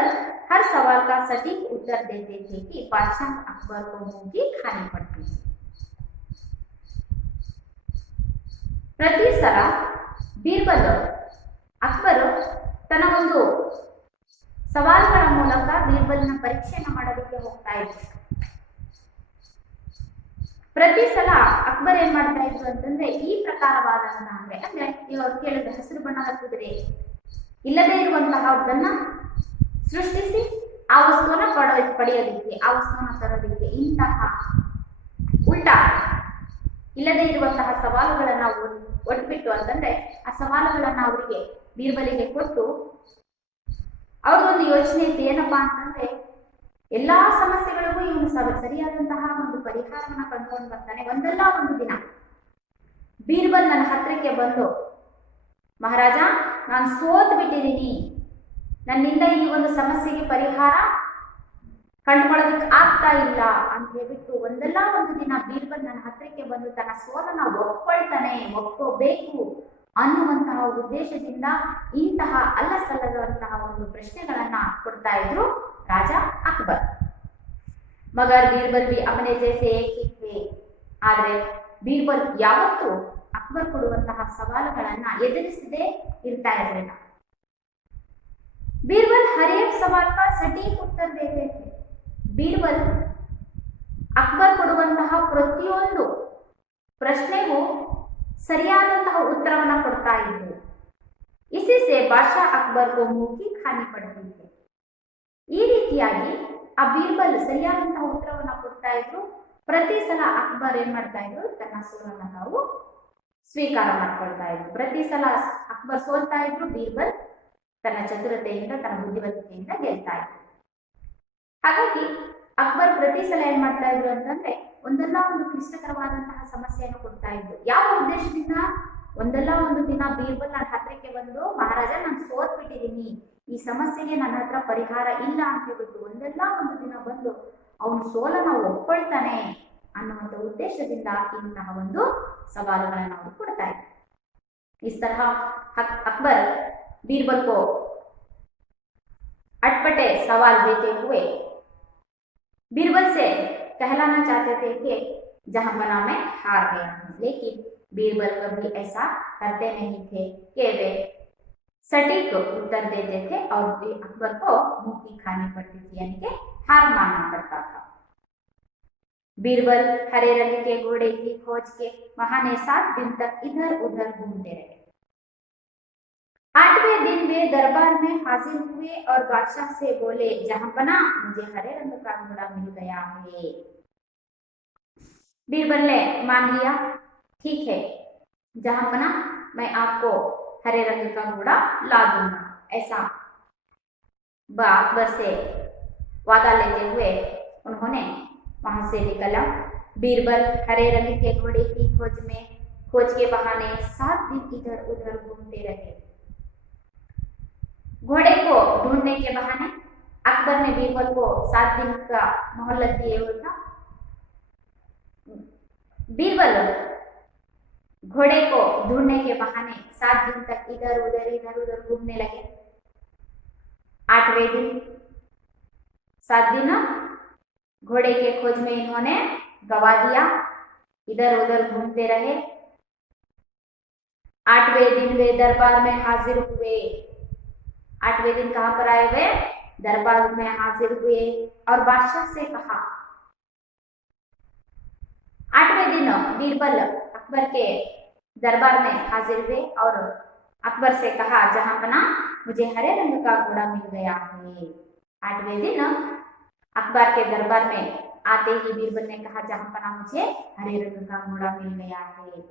हर सवाल का सटीक उत्तर देते थे कि बादशाह अकबर को मुंह की खानी पड़ती थी। ಪ್ರತಿ ಸಲ ಬೀರ್ಬಲ್ ಅಕ್ಬರ್ ತನ್ನ ಒಂದು ಸವಾಲುಗಳ ಮೂಲಕ ಬೀರ್ಬಲ್ನ ಪರೀಕ್ಷೆಯನ್ನು ಮಾಡೋದಕ್ಕೆ ಹೋಗ್ತಾ ಇದ್ರು. ಪ್ರತಿ ಸಲ ಅಕ್ಬರ್ ಏನ್ ಮಾಡ್ತಾ ಇದ್ರು ಅಂತಂದ್ರೆ ಈ ಪ್ರಕಾರವಾದಂತಹ ಅಂದ್ರೆ ಇವಾಗ ಕೇಳಿದ ಹಸಿರು ಬಣ್ಣದ ಕುದುರೆ ಇಲ್ಲದೆ ಇರುವಂತಹದನ್ನ ಸೃಷ್ಟಿಸಿ ಆ ವಸ್ತುವನ್ನ ಪಡೆಯೋದಿಕ್ಕೆ ಆ ವಸ್ತುವನ್ನ ತರೋದಿಕ್ಕೆ ಇಂತಹ ಉಲ್ಟಾ ಇಲ್ಲದೆ ಇರುವಂತಹ ಸವಾಲುಗಳನ್ನ ಒಟ್ಬಿಟ್ಟು ಅಂತಂದ್ರೆ ಆ ಸವಾಲುಗಳನ್ನ ಅವರಿಗೆ ಬೀರ್ಬಲಿಗೆ ಕೊಟ್ಟು ಅವ್ರಿಗೊಂದು ಯೋಚನೆ ಇತ್ತು ಏನಪ್ಪಾ ಅಂತಂದ್ರೆ ಎಲ್ಲಾ ಸಮಸ್ಯೆಗಳಿಗೂ ಇವನು ಸರಿಯಾದಂತಹ ಒಂದು ಪರಿಹಾರವನ್ನ ಕಂಡುಕೊಂಡು ಬರ್ತಾನೆ. ಒಂದಲ್ಲ ಒಂದು ದಿನ ಬೀರ್ಬಲ್ ನನ್ನ ಹತ್ರಕ್ಕೆ ಬಂದು ಮಹಾರಾಜ ನಾನು ಸೋತ್ ಬಿಟ್ಟಿದ್ದೀನಿ, ನನ್ನಿಂದ ಈ ಒಂದು ಸಮಸ್ಯೆಗೆ ಪರಿಹಾರ ಕಂಡುಕೊಳ್ಳೋದಕ್ಕೆ ಆಗ್ತಾ ಇಲ್ಲ ಅಂತ ಹೇಳ್ಬಿಟ್ಟು ಒಂದಲ್ಲ ಒಂದು ದಿನ ಬೀರ್ಬಲ್ ನನ್ನ ಹತ್ರಕ್ಕೆ ಬಂದು ತನ್ನ ಸೋಲನ್ನ ಒಪ್ಕೊಳ್ತಾನೆ, ಒಪ್ಕೋಬೇಕು ಅನ್ನುವಂತಹ ಉದ್ದೇಶದಿಂದ ಇಂತಹ ಅಲ್ಲಸಲ್ಲದಂತಹ ಒಂದು ಪ್ರಶ್ನೆಗಳನ್ನ ಕೊಡ್ತಾ ಇದ್ರು ರಾಜ ಅಕ್ಬರ್. ಮಗರ್ ಬೀರ್ಬಲ್ ಬಿ अपने जैसे एक ही थे. ಆದ್ರೆ ಬೀರ್ಬಲ್ ಯಾವತ್ತೂ ಅಕ್ಬರ್ ಕೊಡುವಂತಹ ಸವಾಲುಗಳನ್ನ ಎದುರಿಸದೆ ಇರ್ತಾ ಇರಲಿಲ್ಲ. बीरबल हर एक सवाल का सटीक उत्तर देते थे. बीरबल ಅಕ್ಬರ್ ಕೊಡುವಂತಹ ಪ್ರತಿಯೊಂದು ಪ್ರಶ್ನೆಗೂ ಸರಿಯಾದಂತಹ ಉತ್ತರವನ್ನ ಕೊಡ್ತಾ ಇದ್ರು. इसी से बादशाह अकबर को मुंह की खानी पड़ती थी. ಈ ರೀತಿಯಾಗಿ ಆ ಬೀರ್ಬಲ್ ಸರಿಯಾದಂತಹ ಉತ್ತರವನ್ನ ಕೊಡ್ತಾ ಇದ್ರು. ಪ್ರತಿ ಸಲ ಅಕ್ಬರ್ ಏನ್ ಮಾಡ್ತಾ ಇದ್ರು ತನ್ನ ಸೋಲನ್ನ ನಾವು ಸ್ವೀಕಾರ ಮಾಡ್ಕೊಳ್ತಾ ಇದ್ರು. ಪ್ರತಿ ಸಲ ಅಕ್ಬರ್ ಸೋಲ್ತಾ ಇದ್ರು, ಬೀರ್ಬಲ್ ತನ್ನ ಚತುರತೆಯಿಂದ ತನ್ನ ಬುದ್ಧಿವಂತಿಕೆಯಿಂದ ಗೆಲ್ತಾ ಇದ್ರು. ಹಾಗಾಗಿ ಅಕ್ಬರ್ ಪ್ರತಿ ಸಲ ಏನ್ ಮಾಡ್ತಾ ಇದ್ರು ಅಂತಂದ್ರೆ ಒಂದಲ್ಲ ಒಂದು ಕ್ಲಿಷ್ಟಕರವಾದಂತಹ ಸಮಸ್ಯೆಯನ್ನು ಕೊಡ್ತಾ ಇದ್ರು. ಯಾವ ಉದ್ದೇಶದಿಂದ? ಒಂದಲ್ಲ ಒಂದು ದಿನ ಬೀರ್ಬಲ್ ನನ್ನ ಹತ್ರಕ್ಕೆ ಬಂದು ಮಹಾರಾಜ ನಾನು ಸೋತ್ ಬಿಟ್ಟಿದ್ದೀನಿ, ಈ ಸಮಸ್ಯೆಗೆ ನನ್ನ ಹತ್ರ ಪರಿಹಾರ ಇಲ್ಲ ಅಂತ ಹೇಳ್ಬಿಟ್ಟು ಒಂದಲ್ಲ ಒಂದು ದಿನ ಬಂದು ಅವನು ಸೋಲನ್ನ ಒಪ್ಕೊಳ್ತಾನೆ ಅನ್ನುವಂಥ ಉದ್ದೇಶದಿಂದ ಇಂತಹ ಒಂದು ಸವಾಲುಗಳನ್ನ ಅವರು ಕೊಡ್ತಾ ಇದ್ರು. इस तरह अकबर बीरबल को अटपटे सवाल देते हुए बीरबल से कहलाना चाहते थे कि जहांपना में हार गया हूं. लेकिन बीरबल कभी ऐसा करते नहीं थे कि वे सटीक उत्तर देते थे और अकबर को मुंह की खानी पड़ती थी, यानी कि हार मानना पड़ता था. बीरबल हरे रंग के घोड़े की खोज के बहाने 7 दिन तक इधर उधर घूमते रहे. 8वें दिन वे दरबार में हाजिर हुए और बादशाह से बोले जहांपना मुझे हरे रंग का घोड़ा मिल गया है. बीरबल ने मान लिया, ठीक है जहांपना मैं आपको हरे रंग का घोड़ा ला दूंगा. ऐसा अकबर से वादा लेते हुए उन्होंने वहां से निकला. बीरबल हरे रंग के घोड़े की खोज के बहाने 7 दिन इधर उधर घूमते रहे. घोड़े को ढूंढने के बहाने अकबर ने बीरबल को 7 दिन का मोहलत दिए हुए था. बीरबल घोड़े को ढूंढने के बहाने 7 दिन तक इधर उधर घूमने लगे. 8वें दिन 7 दिन घोड़े के खोज में इन्होंने गवा दिया, इधर उधर घूमते रहे. 8वें दिन वे दरबार में हाजिर हुए. 8वें दिन कहां पर आए हुए? दरबार में हाजिर हुए और बादशाह से कहा. 8वें दिन बीरबल अकबर के दरबार में हाजिर हुए और अकबर से कहा जहांपना मुझे हरे रंग का घोड़ा मिल गया है. 8वें दिन अकबर के दरबार में आते ही बीरबल ने कहा जहांपना मुझे हरे रंग का घोड़ा मिल गया है.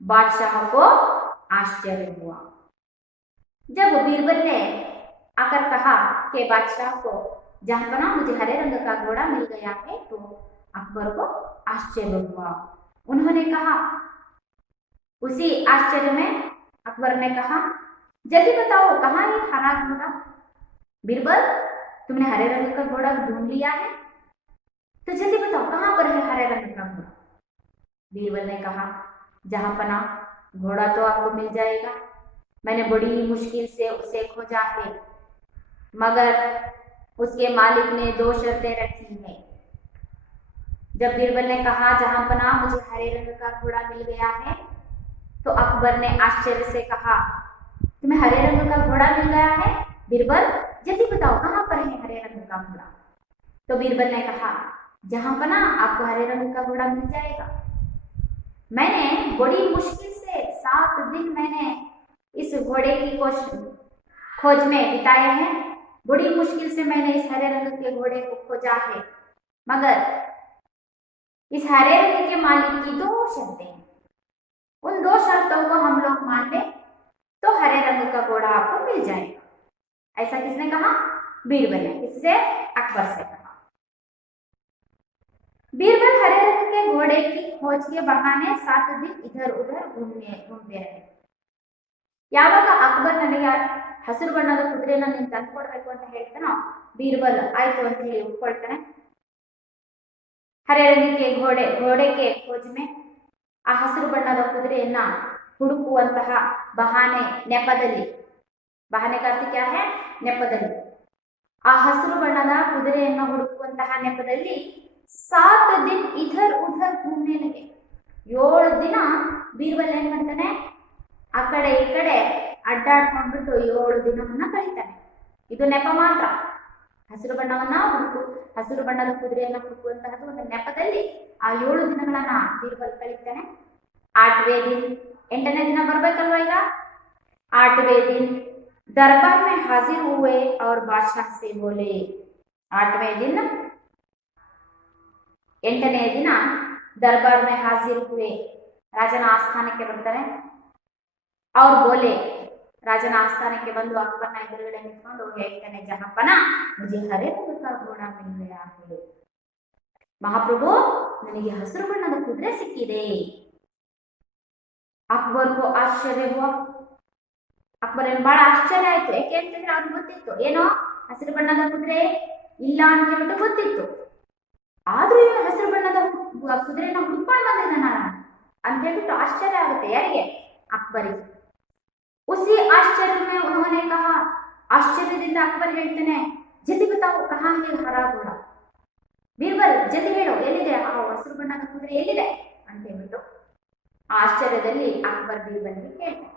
बादशाह को आश्चर्य हुआ. जब बीरबल ने आकर कहा कि बादशाह को जहांपना मुझे हरे रंग का घोड़ा मिल गया है तो अकबर को आश्चर्य हुआ. उन्होंने कहा, उसी आश्चर्य में अकबर ने कहा जल्दी बताओ कहाँ है हरा घोड़ा? बीरबल तुमने हरे रंग का घोड़ा ढूंढ लिया है? तो जल्दी बताओ कहाँ पर है हरे रंग का घोड़ा? बीरबल ने कहा, जहां पना घोड़ा तो आपको मिल जाएगा, मैंने बड़ी मुश्किल से उसे खोजा है, मगर उसके मालिक ने 2 शर्तें रखी हैं। जब बीरबल ने कहा, जहां पना मुझे हरे रंग का घोड़ा मिल गया है, तो अकबर ने आश्चर्य से कहा, तुम्हें हरे रंग का घोड़ा मिल गया है? बीरबल जल्दी बताओ कहाँ पर है हरे रंग का घोड़ा? तो बीरबल ने कहा, जहां पना आपको हरे रंग का घोड़ा मिल जाएगा, मैंने बड़ी मुश्किल से 7 दिन मैंने इस घोड़े की खोज में बिताए हैं। बड़ी मुश्किल से मैंने इस हरे रंग के घोड़े को खोजा है, मगर इस हरे रंग के मालिक की 2 शर्तें हैं। उन 2 शर्तों को हम लोग मान लें तो हरे रंग का घोड़ा आपको मिल जाएगा। ऐसा किसने कहा? बीरबल ने। किससे? अकबर से कहा। बीरबल हरे रंग के घोड़े की खोज के बहाने 7 दिन इधर उधर घूमते रहे। ಯಾವಾಗ ಅಕ್ಬರ್ ನನಗೆ ಹಸಿರು ಬಣ್ಣದ ಕುದುರೆನ ನೀನು ತಂದ್ಕೊಡ್ಬೇಕು ಅಂತ ಹೇಳ್ತಾನೋ, बीरबल ಆಯ್ತು ಅಂತ ಹೇಳಿ ಒಪ್ಕೊಳ್ತಾನೆ। हरे रंग के घोड़े के खोज में ಆ ಹಸಿರು ಬಣ್ಣದ ಕುದುರೆಯನ್ನ ಹುಡುಕುವಂತಹ ನೆಪದಲ್ಲಿ, ಬಹಾನೆ का अर्थ क्या है? ನೆಪದಲ್ಲಿ, ಆ ಹಸಿರು ಬಣ್ಣದ ಕುದುರೆಯನ್ನ ಹುಡುಕುವಂತಹ ನೆಪದಲ್ಲಿ 7 दिन इधर उधर घूमने लगे। 7 ದಿನ बीरबल ಏನ್ ಮಾಡ್ತಾನೆ? ಆ ಕಡೆ ಈ ಕಡೆ ಅಡ್ಡಾಡ್ಕೊಂಡ್ಬಿಟ್ಟು 7 ದಿನವನ್ನ ಕಳೀತಾನೆ। ಇದು ನೆಪ ಮಾತ್ರ। ಹಸಿರು ಬಣ್ಣದ ಕುದುರೆಯನ್ನ ಹುಡುಕುವಂತಹದ್ದು ಒಂದು ನೆಪದಲ್ಲಿ ಆ 7 ದಿನಗಳನ್ನ बीरबल ಕಳೀತಾನೆ। 8वें दिन 8ನೇ ದಿನ ಬರ್ಬೇಕಲ್ವಾ ಈಗ? 8वें दिन दरबार में हाजिर हुए और बादशाह से बोले। 8वें दिन 8ನೇ ದಿನ दरबार में हाजिर हुए, ರಾಜನ ಆಸ್ಥಾನಕ್ಕೆ ಬರ್ತಾರೆ। और बोले, ರಾಜನ ಆಸ್ಥಾನಕ್ಕೆ ಬಂದು ಅಕ್ಬರ್ನ ಎದುರುಗಡೆ ನಿಂತ್ಕೊಂಡು ಹೇಳ್ತಾನೆ, ಜಹಾಂಪನ मुझे हरे रंग का घोड़ा मिल गया है। ಮಹಾಪ್ರಭು ನನಗೆ ಹಸಿರು ಬಣ್ಣದ ಕುದುರೆ ಸಿಕ್ಕಿದೆ। ಅಕ್ಬರ್ को ಆಶ್ಚರ್ಯ हुआ। ಅಕ್ಬರ್ ಬಹಳ ಆಶ್ಚರ್ಯ ಆಯ್ತು। ಯಾಕೆ ಅಂತಂದ್ರೆ ಅವ್ರಿಗೆ ಗೊತ್ತಿತ್ತು, ಏನೋ ಹಸಿರು ಬಣ್ಣದ ಕುದುರೆ ಇಲ್ಲ ಅಂತ ಹೇಳ್ಬಿಟ್ಟು ಗೊತ್ತಿತ್ತು। ಆದ್ರೂ ಏನು ಹಸಿರು ಬಣ್ಣದ ಕುದುರೆನ ಹುಡ್ಕೊಂಡು ಬಂದಿದ್ದ ನಾನು ಅಂತ ಹೇಳ್ಬಿಟ್ಟು ಆಶ್ಚರ್ಯ ಆಗುತ್ತೆ। ಯಾರಿಗೆ? ಅಕ್ಬರಿಗೆ। उसी आश्चर्य में उन्होंने कहा, आश्चर्यದಿಂದ ಅಕ್ಬರ್ ಹೇಳ್ತಾನೆ, ಜಲ್ದಿ बताओ कहाँ है हरा घोड़ा? बीरबल ಜಲ್ದಿ ಹೇಳು, ಎಲ್ಲಿದೆ ಆ ಹಸಿರು ಬಣ್ಣದ ಕುದುರೆ ಎಲ್ಲಿದೆ ಅಂತ ಹೇಳ್ಬಿಟ್ಟು ಆಶ್ಚರ್ಯದಲ್ಲಿ ಅಕ್ಬರ್ बीरबल ಹೇಳ್ತಾನೆ।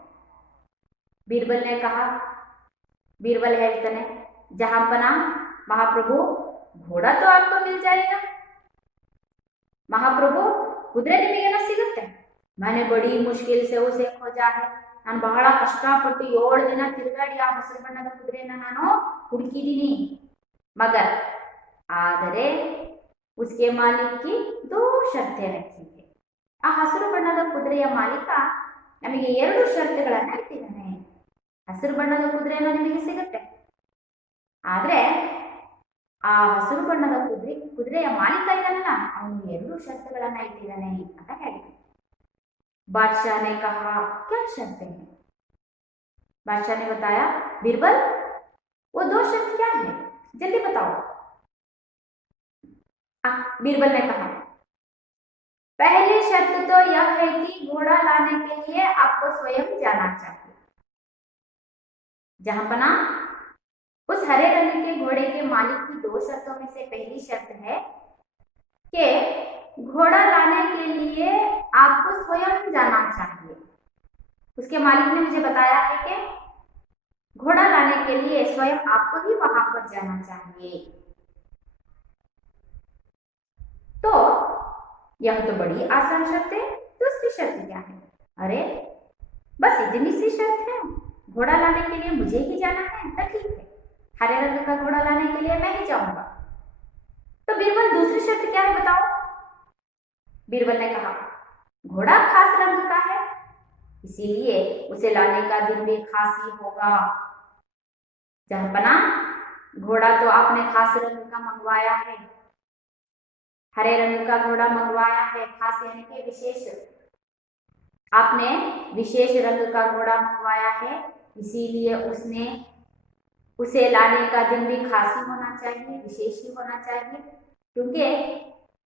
बीरबल ने कहा, बीरबल ಹೇಳ್ತಾನೆ, जहांपना महाप्रभु घोड़ा तो आपको मिल जाएगा। महाप्रभु ಕುದುರೆ ನಿಮಗೇನೋ ಸಿಗುತ್ತೆ। मैंने बड़ी मुश्किल से उसे खोजा है। ನಾನು ಬಹಳ ಕಷ್ಟಪಟ್ಟು 7 ದಿನ ತಿರುಗಾಡಿ ಆ ಹಸಿರು ಬಣ್ಣದ ಕುದುರೆಯನ್ನ ನಾನು ಹುಡುಕಿದ್ದೀನಿ। ಮಗರ್ ಆದರೆ उसके मालिक की 2 ಶರ್ತೆ ರखी है। ಆ ಹಸಿರು ಬಣ್ಣದ ಕುದುರೆಯ ಮಾಲೀಕ ನಮಗೆ 2 ಷರತ್ತುಗಳನ್ನ ಇಟ್ಟಿದ್ದಾನೆ। ಹಸಿರು ಬಣ್ಣದ ಕುದುರೆಯನ್ನು ನಿಮಗೆ ಸಿಗುತ್ತೆ, ಆದ್ರೆ ಆ ಹಸಿರು ಬಣ್ಣದ ಕುದುರೆಯ ಮಾಲೀಕ ಇದ್ದಾನಲ್ಲ, ಅವನು 2 ಷರತ್ತುಗಳನ್ನ ಇಟ್ಟಿದ್ದಾನೆ ಅಂತ ಹೇಳ್ತಾನೆ। बादशाह ने कहा, क्या शर्तें हैं? बादशाह ने बताया, बीरबल वो 2 शर्त क्या है, जल्दी बताओ। बीरबल ने कहा, पहली शर्त तो यह है कि घोड़ा लाने के लिए आपको स्वयं जाना चाहिए। जहांपना उस हरे रंग के घोड़े के मालिक की 2 शर्तों में से पहली शर्त है कि घोड़ा लाने के लिए आपको स्वयं जाना चाहिए। उसके मालिक ने मुझे बताया है कि घोड़ा लाने के लिए स्वयं आपको ही वहां पर जाना चाहिए। तो यह तो बड़ी आसान शर्त है। दूसरी शर्त क्या है? अरे बस इतनी सी शर्त है, घोड़ा लाने के लिए मुझे ही जाना है, तो ठीक है, हरे रंग का घोड़ा लाने के लिए मैं ही जाऊंगा। तो बीरबल दूसरी शर्त क्या है बताओ? बीरबल ने कहा, घोड़ा खास रंग का है, इसीलिए उसे लाने का दिन भी खास ही होगा। जहांपना घोड़ा तो आपने खास रंग का मंगवाया है, हरे रंग का घोड़ा मंगवाया है, खास यानी कि विशेष, आपने विशेष रंग का घोड़ा मंगवाया है, इसीलिए उसने उसे लाने का दिन भी खास ही होना चाहिए, विशेष ही होना चाहिए, क्योंकि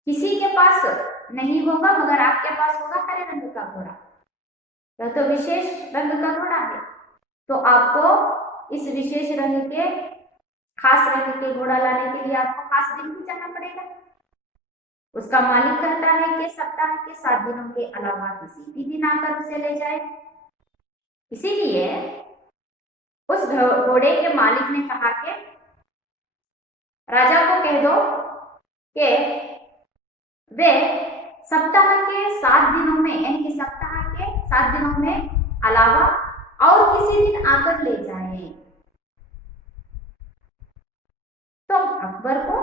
किसी के पास नहीं होगा मगर आपके पास होगा हरे रंग का घोड़ा। यह तो विशेष रंग का घोड़ा है, तो आपको इस विशेष रंग के, खास रंग के घोड़ा लाने के लिए आपको खास दिन भी जाना पड़ेगा। उसका मालिक कहता है कि सप्ताह के 7 दिनों के अलावा किसी भी दिन आकर उसे ले जाए। इसीलिए उस घोड़े के मालिक ने कहा कि राजा को कह दो कि वे सप्ताह के 7 दिनों में, यानी कि सप्ताह के 7 दिनों में अलावा और किसी दिन आकर ले जाए। तो अकबर को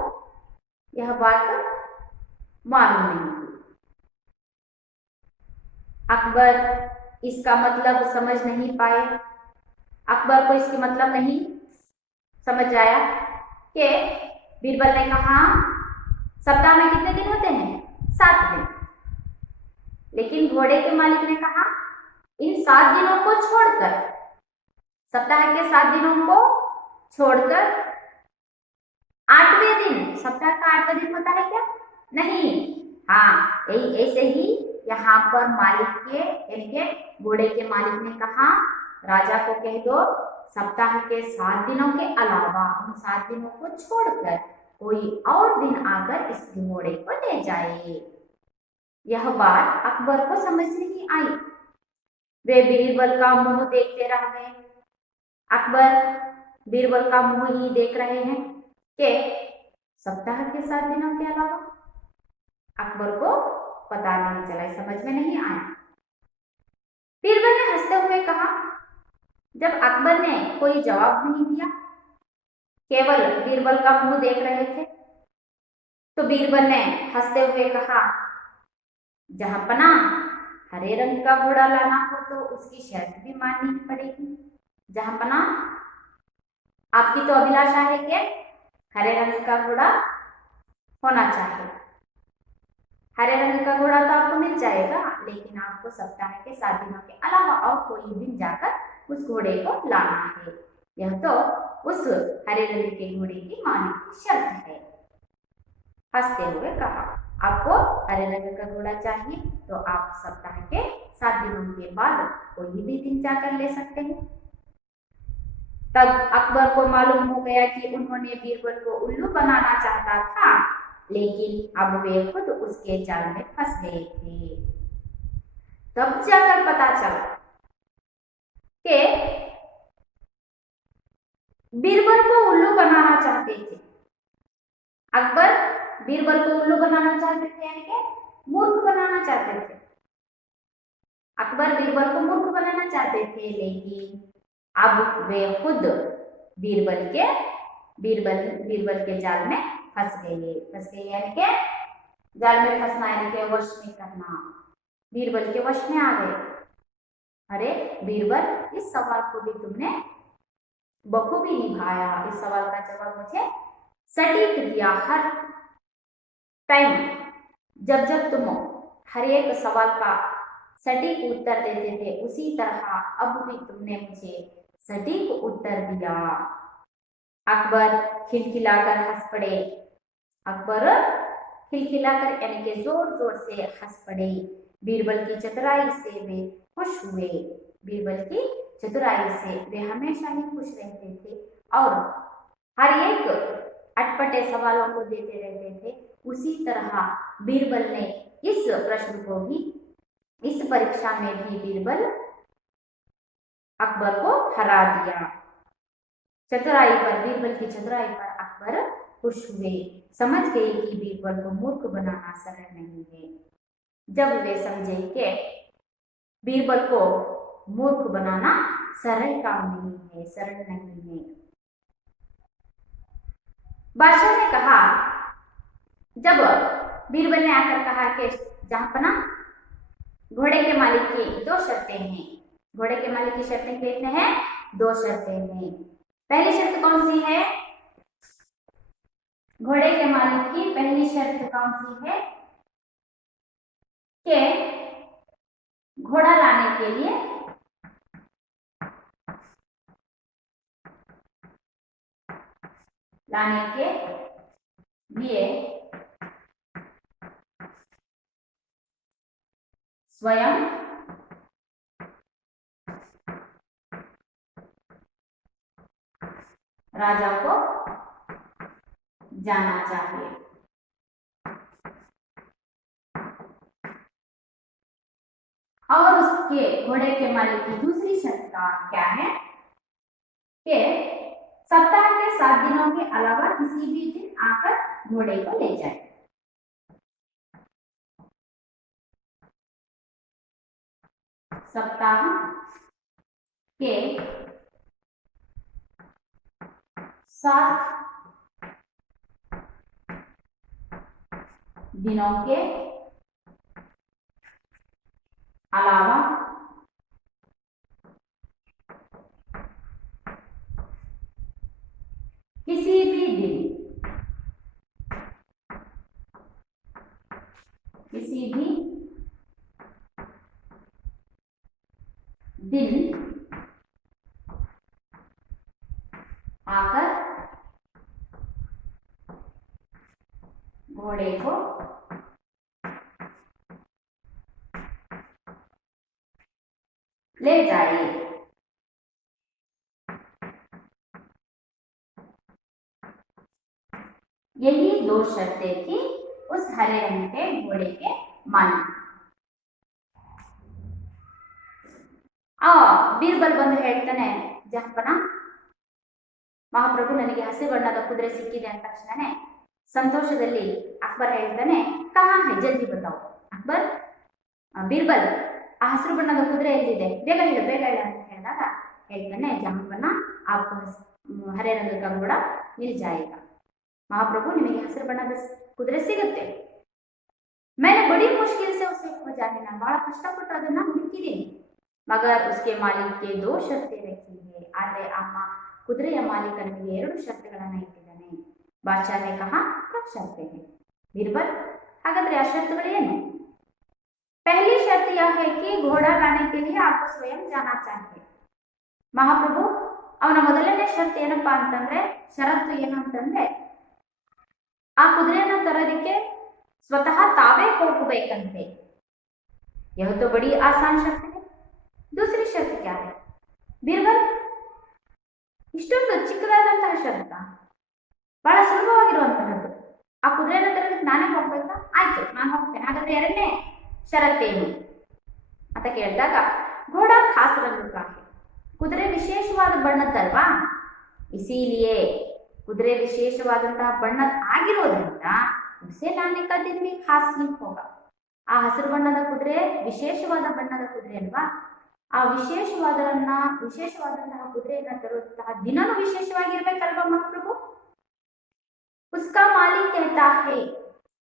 यह बात मालूम नहीं थी। अकबर इसका मतलब समझ नहीं पाए। अकबर को इसकी मतलब नहीं समझ आया कि बीरबल ने कहा सप्ताह में कितने दिन होते हैं? 7 दिन। लेकिन घोड़े के मालिक ने कहा इन 7 दिनों को छोड़कर, सप्ताह के 7 दिनों को छोड़कर 8वें दिन, सप्ताह का 8वां दिन होता है क्या? नहीं। हाँ, ऐसे ही यहाँ पर मालिक के, यानी कि घोड़े के मालिक ने कहा राजा को कह दो सप्ताह के 7 दिनों के अलावा, उन 7 दिनों को छोड़कर कोई और दिन आकर इस घोड़े को ले जाए। यह बात अकबर को समझ नहीं आई। वे बीरबल का मुंह देखते रह गए। अकबर बीरबल का मुंह ही देख रहे हैं कि सप्ताह के 7 दिनों के अलावा। अकबर को पता नहीं चला, समझ में नहीं आया। बीरबल ने हंसते हुए कहा, जब अकबर ने कोई जवाब नहीं दिया, केवल बीरबल का मुंह देख रहे थे, तो बीरबल ने हंसते हुए कहा, जहांपना हरे रंग का घोड़ा लाना हो तो उसकी शर्त भी माननी ही पड़ेगी। जहांपना आपकी तो अभिलाषा है कि हरे रंग का घोड़ा होना चाहिए। हरे रंग का घोड़ा तो आपको मिल जाएगा, लेकिन आपको सप्ताह के 7 दिनों के अलावा और कोई दिन जाकर उस घोड़े को लाना है। यह तो उस हरे रंग के घोड़े की मालिक की शर्त है। हंसते हुए कहा, आपको हरे रंग का घोड़ा चाहिए तो आप सप्ताह के 7 दिनों के बाद कोई भी दिन जाकर ले सकते हैं। तब अकबर को मालूम हो गया कि उन्होंने बीरबल को उल्लू बनाना चाहता था, लेकिन अब वे खुद उसके जाल में फंस गए थे। तब जाकर पता चला कि बीरबल को उल्लू बनाना चाहते थे। अकबर बीरबल को उल्लू बनाना चाहते थे, यानी कि मूर्ख बनाना चाहते थे। अकबर बीरबल को मूर्ख बनाना चाहते थे, लेकिन अब वे खुद बीरबल के जाल में फंस गए, यानी कि जाल में फंसना, यानी कि वश में करना, बीरबल के वश में आ गए। अरे बीरबल, इस सवाल को भी तुमने बखूबी निभाया। इस सवाल का जवाब मुझे सटीक दिया। हर टाइम जब तुम हर एक सवाल का सटीक उत्तर देते थे, उसी तरह अब भी तुमने मुझे सटीक उत्तर दिया। अकबर खिलखिलाकर हंस पड़े। अकबर खिलखिलाकर, यानी कि जोर जोर से हंस पड़े। बीरबल की चतुराई से वे खुश हुए। बीरबल की चतुराई से वे हमेशा ही खुश रहते थे और हर एक अटपटे सवालों को देते रहते थे। उसी तरह बीरबल ने इस प्रश्न को भी, इस परीक्षा में भी बीरबल अकबर को हरा दिया। चतुराई पर, बीरबल की चतुराई पर अकबर खुश हुए, समझ गए कि बीरबल को मूर्ख बनाना सरल नहीं है। जब वे समझे कि बीरबल को मूर्ख बनाना सरल काम नहीं है, सरल नहीं है, बादशाह ने कहा, जब बीरबल ने आकर कहा कि जहांपना घोड़े के मालिक की 2 शर्तें हैं। घोड़े के मालिक की शर्तें कितने हैं? 2 शर्तें हैं। पहली शर्त कौन सी है? घोड़े के मालिक की पहली शर्त कौन सी है कि घोड़ा लाने के लिए लाने के लिए स्वयं राजा को जाना चाहिए। और उसके घोड़े के मालिक की दूसरी शर्त क्या है कि सप्ताह के 7 दिनों के अलावा किसी भी दिन आकर घोड़े को ले जाए। सप्ताह के 7 दिनों के अलावा किसी भी दिन आकर घोड़े को ले जाइए। यही 2 शर्तें थी उस हरे रंग के घोड़े के मालिक। ಬೀರ್ಬಲ್ ಬಂದು ಹೇಳ್ತಾನೆ, ಜಹಂಪನ ಮಹಾಪ್ರಭು ನನಗೆ ಹಸಿರು ಬಣ್ಣದ ಕುದುರೆ ಸಿಕ್ಕಿದೆ ಅಂದ ತಕ್ಷಣನೇ ಸಂತೋಷದಲ್ಲಿ ಅಕ್ಬರ್ ಹೇಳ್ತಾನೆ, ಕಹಾ ಹೈ ಜಲ್ದಿ ಬತಾओ। ಅಕ್ಬರ್ ಬೀರ್ಬಲ್ ಆ ಹಸಿರು ಬಣ್ಣದ ಕುದುರೆ ಎಲ್ಲಿದೆ, ಬೇಗ ಹೇಳು ಬೇಗ ಹೇಳು ಅಂತ ಹೇಳಿದಾಗ ಹೇಳ್ತಾನೆ, ಜಹಂಪನ आपको हरे रंग का घोड़ा मिल जाएगा। महाप्रभु ನಿಮಗೆ ಹಸಿರು ಬಣ್ಣದ ಕುದುರೆ ಸಿಗುತ್ತೆ। मैंने बड़ी मुश्किल से उसे खोजा है, ನಾನು ಬಹಳ ಕಷ್ಟಪಟ್ಟು ಅದನ್ನ ಹುಡುಕಿದ್ದೀನಿ। मगर उसके मालिक के 2 शर्तें रखी है, ಆದರೆ ಅಮ್ಮ ಕುದುರೆಯ ಮಾಲೀಕ ನನಗೆ 2 ಶರ್ತುಗಳನ್ನು ಇಟ್ಟಿದ್ದಾನೆ। बादशाह ने कहा क्या शर्तें हैं? बीरबल हागाದ್ರೆ ಆ ಶರ್ತುಗಳೇನು? पहली शर्त यह है कि घोड़ा लाने के लिए आपको स्वयं जाना चाहिए। महाप्रभु ಅವನ ಮೊದಲನೇ ಷರತ್ತು ಏನಪ್ಪಾ ಅಂತಂದ್ರೆ, ಷರತ್ತು ಏನು ಅಂತಂದ್ರೆ ಆ ಕುದುರೆಯನ್ನು ತರೋದಕ್ಕೆ ಸ್ವತಃ ತಾವೇ ಹೋಗಬೇಕಂತೆ। यह तो बड़ी आसान शर्त है। दूसरी शर्त क्या है? बीरबल ಇಷ್ಟೊಂದು ಚಿಕ್ಕದಾದಂತಹ ಷರತ್ತ, ಬಹಳ ಸುಲಭವಾಗಿರುವಂತಹದ್ದು। ಆ ಕುದುರೆಯನ್ನು ತರೋದಕ್ಕೆ ನಾನೇ ಹೋಗ್ಬೇಕಾ? ಆಯ್ತು, ನಾನು ಹೋಗ್ತೇನೆ। ಹಾಗಾದ್ರೆ ಎರಡನೇ ಷರತ್ತೇನು ಅಂತ ಕೇಳಿದಾಗ, ಘೋಡಾ ಖಾಸ್ ರಂಗ ಕಾ ಹೈ, ಕುದುರೆ ವಿಶೇಷವಾದ ಬಣ್ಣದ್ದಲ್ವಾ, ಇಸಿಲಿಯೇ ಕುದುರೆ ವಿಶೇಷವಾದಂತಹ ಬಣ್ಣದ ಆಗಿರೋದ್ರಿಂದ ಉಸೆ ಲಾನೆ ಕಾ ದಿನ್ ಭಿ ಖಾಸ್ ಹಿ ಹೋಗಾ। ಆ ಹಸಿರು ಬಣ್ಣದ ಕುದುರೆ ವಿಶೇಷವಾದ ಬಣ್ಣದ ಕುದುರೆ ಅಲ್ವಾ, ಆ ವಿಶೇಷವಾದಂತಹ ಕುದುರೆಯನ್ನ ತರುವಂತಹ ದಿನನೂ ವಿಶೇಷವಾಗಿರ್ಬೇಕಲ್ವಾ ಮಹಾಪ್ರಭು। ಉಸ್ಕಾ ಮಾಲಿಕ್ कहता है,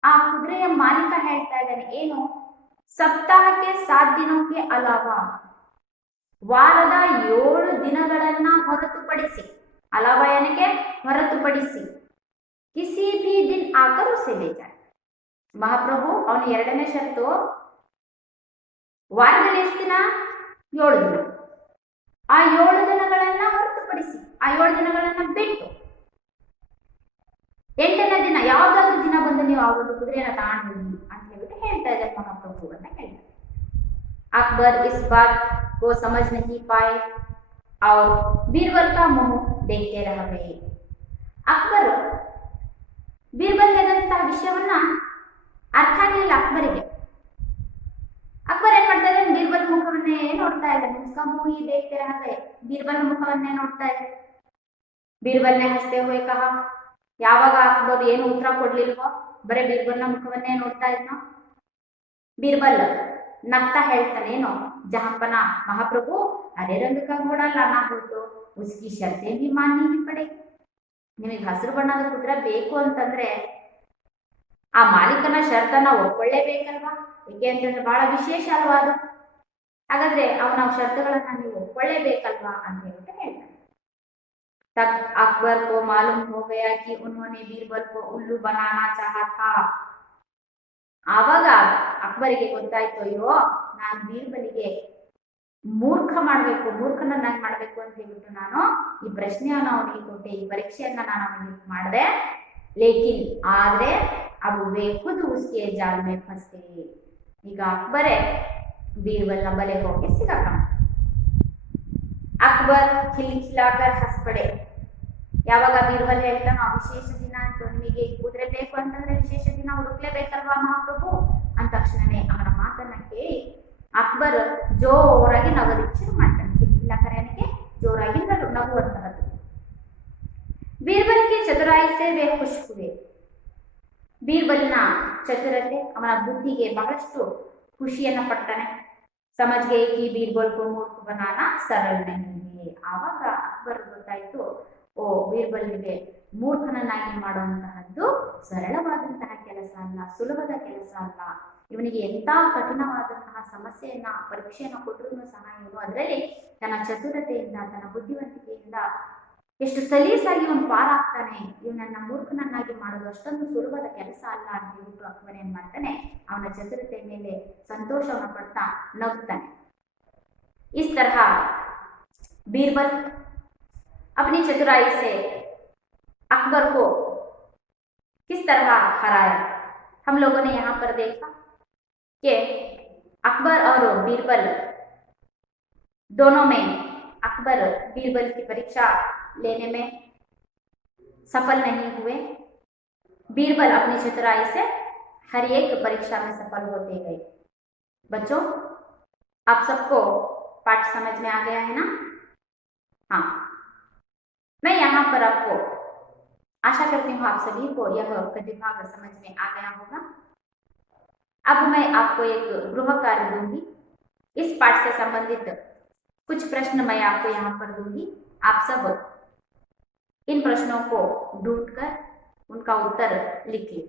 ಆ ಕುದುರೆಯ ಮಾಲೀಕ ಹೇಳ್ತಾ ಇದ್ದಾನೆ ಏನು, ಸಪ್ತಾಹಕ್ಕೆ 7 ದಿನೋं के अलावा, ವಾರದ 7 ದಿನಗಳನ್ನ ಹೊರತುಪಡಿಸಿ, ಅಲಾವ ಏನಕ್ಕೆ ಹೊರತುಪಡಿಸಿ, ಕಿಸಿ ಭಿ ದಿನ್ ಆಕರ್ ಉಸೆ ಲೇ ಜಾಯೆ। ಮಹಾಪ್ರಭು ಅವನ ಎರಡನೇ ಷರತ್ತು, ವಾರದಲ್ಲಿ ಎಷ್ಟು ದಿನ? 7 ದಿನ। ಆ 7 ದಿನಗಳನ್ನ ಹೊರತುಪಡಿಸಿ, ಆ 7 ದಿನಗಳನ್ನ ಬಿಟ್ಟು 8ನೇ ದಿನ ಯಾವ್ದಾದ್ರು ದಿನ ಬಂದು ನೀವು ಆ ಒಂದು ಕುದುರೆಯನ್ನ ತಗೊಂಡು ಹೋಗಿ ಅಂತ ಹೇಳ್ಬಿಟ್ಟು ಹೇಳ್ತಾ ಇದ್ದಾರೆ ಮಹಾಪ್ರಭು ಅಂತ ಹೇಳ್ತಾರೆ। अकबर इस बात को समझ नहीं पाए और बीरबल का मुंह देखते रह गए। अकबर बीरबल ಹೇಳಿದಂತಹ ವಿಷಯವನ್ನ ಅರ್ಥ ಆಗಲಿಲ್ಲ ಅಕ್ಬರಿಗೆ। ಅಕ್ಬರ್ ಏನ್ ಮಾಡ್ತಾ ಇದ್ದಾನೆ, ಬೀರ್ಬಲ್ ಮುಖವನ್ನೇ ನೋಡ್ತಾ ಇದ್ದಾನೆ। उसका मुंह ही देखते रह गए, ಬೀರ್ಬಲ್ ಮುಖವನ್ನೇ ನೋಡ್ತಾ ಇದ್ದಾನೆ। ಬೀರ್ಬಲ್ ने हंसते हुए कहा, ಯಾವಾಗ ಅಕ್ಬರ್ ಏನು ಉತ್ತರ ಕೊಡ್ಲಿಲ್ವೋ, ಬರೇ ಬೀರ್ಬಲ್ನ ಮುಖವನ್ನೇ ನೋಡ್ತಾ ಇದ್ನ। ಬೀರ್ಬಲ್ नक्ता ಹೇಳ್ತಾನೇನೋ, जहांपना महाप्रभु हरे रंग का घोड़ा लाना हो तो उसकी शर्तें भी माननी ही पड़ेगी। ನಿಮಗೆ ಹಸಿರು ಬಣ್ಣದ ಕುದುರೆ ಬೇಕು ಅಂತಂದ್ರೆ ಆ ಮಾಲೀಕನ ಷರತ್ತನ್ನ ಒಪ್ಕೊಳ್ಳೇಬೇಕಲ್ವಾ, ಏಕೆ ಅಂತಂದ್ರೆ ಬಹಳ ವಿಶೇಷ ಅಲ್ವಾ ಅದು। ಹಾಗಾದ್ರೆ ಅವನ ಷರತ್ತುಗಳನ್ನ ನೀವು ಒಪ್ಕೊಳ್ಳೇಬೇಕಲ್ವಾ ಅಂತ ಹೇಳ್ಬಿಟ್ಟು ಹೇಳ್ತಾನೆ। तब अकबर को मालूम हो गया कि उन्होंने बीरबल को उल्लू बनाना चाहा था। ಆವಾಗ ಅಕ್ಬರಿಗೆ ಗೊತ್ತಾಯ್ತು, ಅಯ್ಯೋ ನಾನು ಬೀರ್ಬಲಿಗೆ ಮೂರ್ಖನನ್ನಾಗಿ ಮಾಡಬೇಕು ಅಂತ ಹೇಳ್ಬಿಟ್ಟು ನಾನು ಈ ಪ್ರಶ್ನೆಯನ್ನು ಅವನಿಗೆ ಕೊಟ್ಟೆ, ಈ ಪರೀಕ್ಷೆಯನ್ನ ನಾನು ಅವನಿಗೆ ಮಾಡಿದೆ. ಲೇಕಿನ್ ಆದ್ರೆ ಅವು वे खुद उसके जाल में फंसे. ಈಗ ಅಕ್ಬರೇ ಬೀರ್ಬಲ್ನ ಬಲೆ ಹೋಗಿ ಸಿಗಾಕೊಂಡ. ಅಕ್ಬರ್ ಕಿಲಿಕಿಲಾಕರ್ ಹಸ್ ಪಡೆ. ಯಾವಾಗ ಬೀರ್ಬಲ್ ಹೇಳ್ತಾನೋ ವಿಶೇಷ ದಿನ ಅಂತ, ನಿಮಗೆ ಕುದುರೆ ಬೇಕು ಅಂತಂದ್ರೆ ವಿಶೇಷ ದಿನ ಹುಡುಕ್ಲೇಬೇಕಲ್ವಾ ಮಹಾಪ್ರಭು ಅಂದ ತಕ್ಷಣನೇ ಅವನ ಮಾತನ್ನ ಕೇಳಿ ಅಕ್ಬರ್ ಜೋರಾಗಿ ನಗೋದಿಕ್ಕೆ ಶುರು ಮಾಡ್ತಾನೆ. ಕಿಲಿಕಿಲಾಕರನಿಗೆ ಜೋರಾಗಿ ನಗುವಂತಹದ್ದು. ಬೀರ್ಬಲ್ ಗೆ ಚತುರಾಯಿ ಸೇ वे खुश हुए. ಬೀರ್ಬಲ್ನ ಚತುರತೆ ಅವನ ಬುದ್ಧಿಗೆ ಬಹಳಷ್ಟು ಖುಷಿಯನ್ನ ಪಡ್ತಾನೆ. ಸಮಜ್ ಗಯೆ ಕಿ ಬೀರ್ಬಲ್ ಕೋ ಮೂರ್ಖ ಬನಾನಾ ಸರಳ ನಹೀ ಹೈ. ಆವಾಗ ಅಕ್ಬರ್ ಗೊತ್ತಾಯ್ತು, ಓ ಬೀರ್ಬಲ್ಗೆ ಮೂರ್ಖನನ್ನಾಗಿ ಮಾಡುವಂತಹದ್ದು ಸರಳವಾದಂತಹ ಕೆಲಸ ಅಲ್ಲ, ಸುಲಭದ ಕೆಲಸ ಅಲ್ಲ. ಇವನಿಗೆ ಎಂತ ಕಠಿಣವಾದಂತಹ ಸಮಸ್ಯೆಯನ್ನ ಪರೀಕ್ಷೆಯನ್ನು ಕೊಟ್ಟರು ಸಹ ಇವನು ಅದರಲ್ಲಿ ತನ್ನ ಚತುರತೆಯಿಂದ ತನ್ನ ಬುದ್ಧಿವಂತಿಕೆಯಿಂದ ಎಷ್ಟು ಸಲೀಸಾಗಿ ಇವನು ಪಾರಾಗ್ತಾನೆ. ಇವನನ್ನ ಮೂರ್ಖನನ್ನಾಗಿ ಮಾಡೋದು ಅಷ್ಟೊಂದು ಸುಲಭದ ಕೆಲಸ ಅಲ್ಲ ಅಂತ ಹೇಳ್ಬಿಟ್ಟು ಅಕ್ಬರ್ ಏನ್ ಮಾಡ್ತಾನೆ, ಅವನ ಚತುರತೆ ಮೇಲೆ ಸಂತೋಷವನ್ನು ಪಡ್ತಾ ನಗ್ತಾನೆ. इस तरह बीरबल अपनी चतुराई से अकबर को किस तरह हराया. हम लोगों ने यहाँ पर देखा कि अकबर और बीरबल दोनों में अकबर बीरबल की परीक्षा लेने में सफल नहीं हुए. बीरबल अपनी चतुराई से हर एक परीक्षा में सफल होते गए. बच्चों, आप सबको पाठ समझ में आ गया है ना? हाँ, मैं यहाँ पर आपको आशा करती हूँ आप सभी को यह प्रतिभाग समझ में आ गया होगा. अब मैं आपको एक गृह कार्य दूंगी. इस पाठ से संबंधित कुछ प्रश्न मैं आपको यहाँ पर दूंगी. आप सब इन प्रश्नों को ढूंढकर उनका उत्तर लिखिए.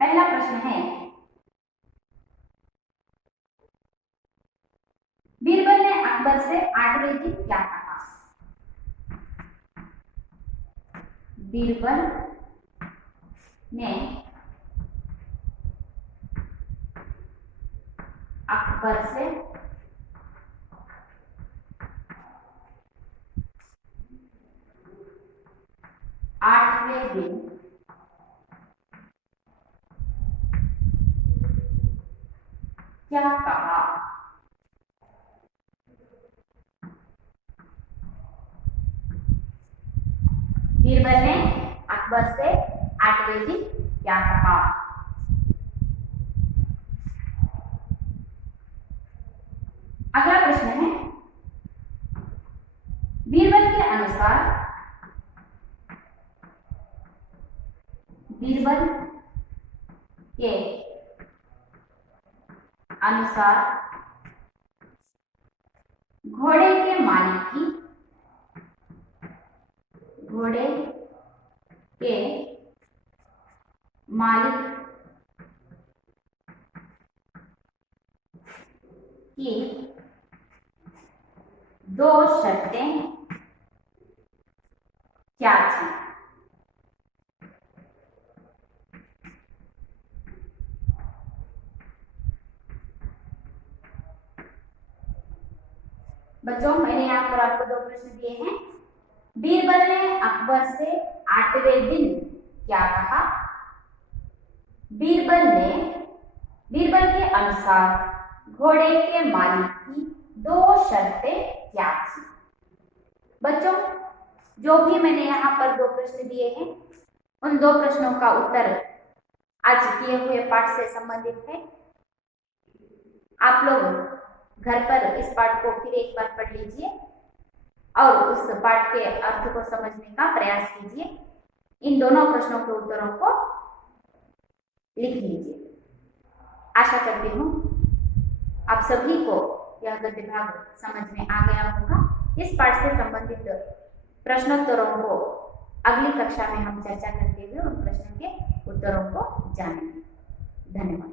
पहला प्रश्न है, बीरबल ने अकबर से 8वें दिन क्या कहा? बीरबल ने अकबर से 8वें दिन क्या कहा? बीरबल ने अकबर से 8वें दिन क्या कहा? अगला प्रश्न है, बीरबल के अनुसार घोड़े के मालिक की 2 शर्तें क्या थी? बच्चों, मैंने यहाँ पर आपको 2 प्रश्न दिए हैं. बीरबल ने अकबर से 8वें दिन क्या कहा? बीरबल के अनुसार घोड़े के मालिक की 2 शर्तें क्या थी? बच्चों, जो भी मैंने यहाँ पर 2 प्रश्न दिए हैं उन 2 प्रश्नों का उत्तर आज किए हुए पाठ से संबंधित है. आप लोग घर पर इस पाठ को फिर एक बार पढ़ लीजिए और उस पाठ के अर्थ को समझने का प्रयास कीजिए. इन दोनों प्रश्नों के उत्तरों को लिख लीजिए. आशा करती हूँ आप सभी को यह गद्य भाग समझ में आ गया होगा. इस पाठ से संबंधित प्रश्नोत्तरों को अगली कक्षा में हम चर्चा करते हुए उन प्रश्नों के उत्तरों को जानेंगे. धन्यवाद.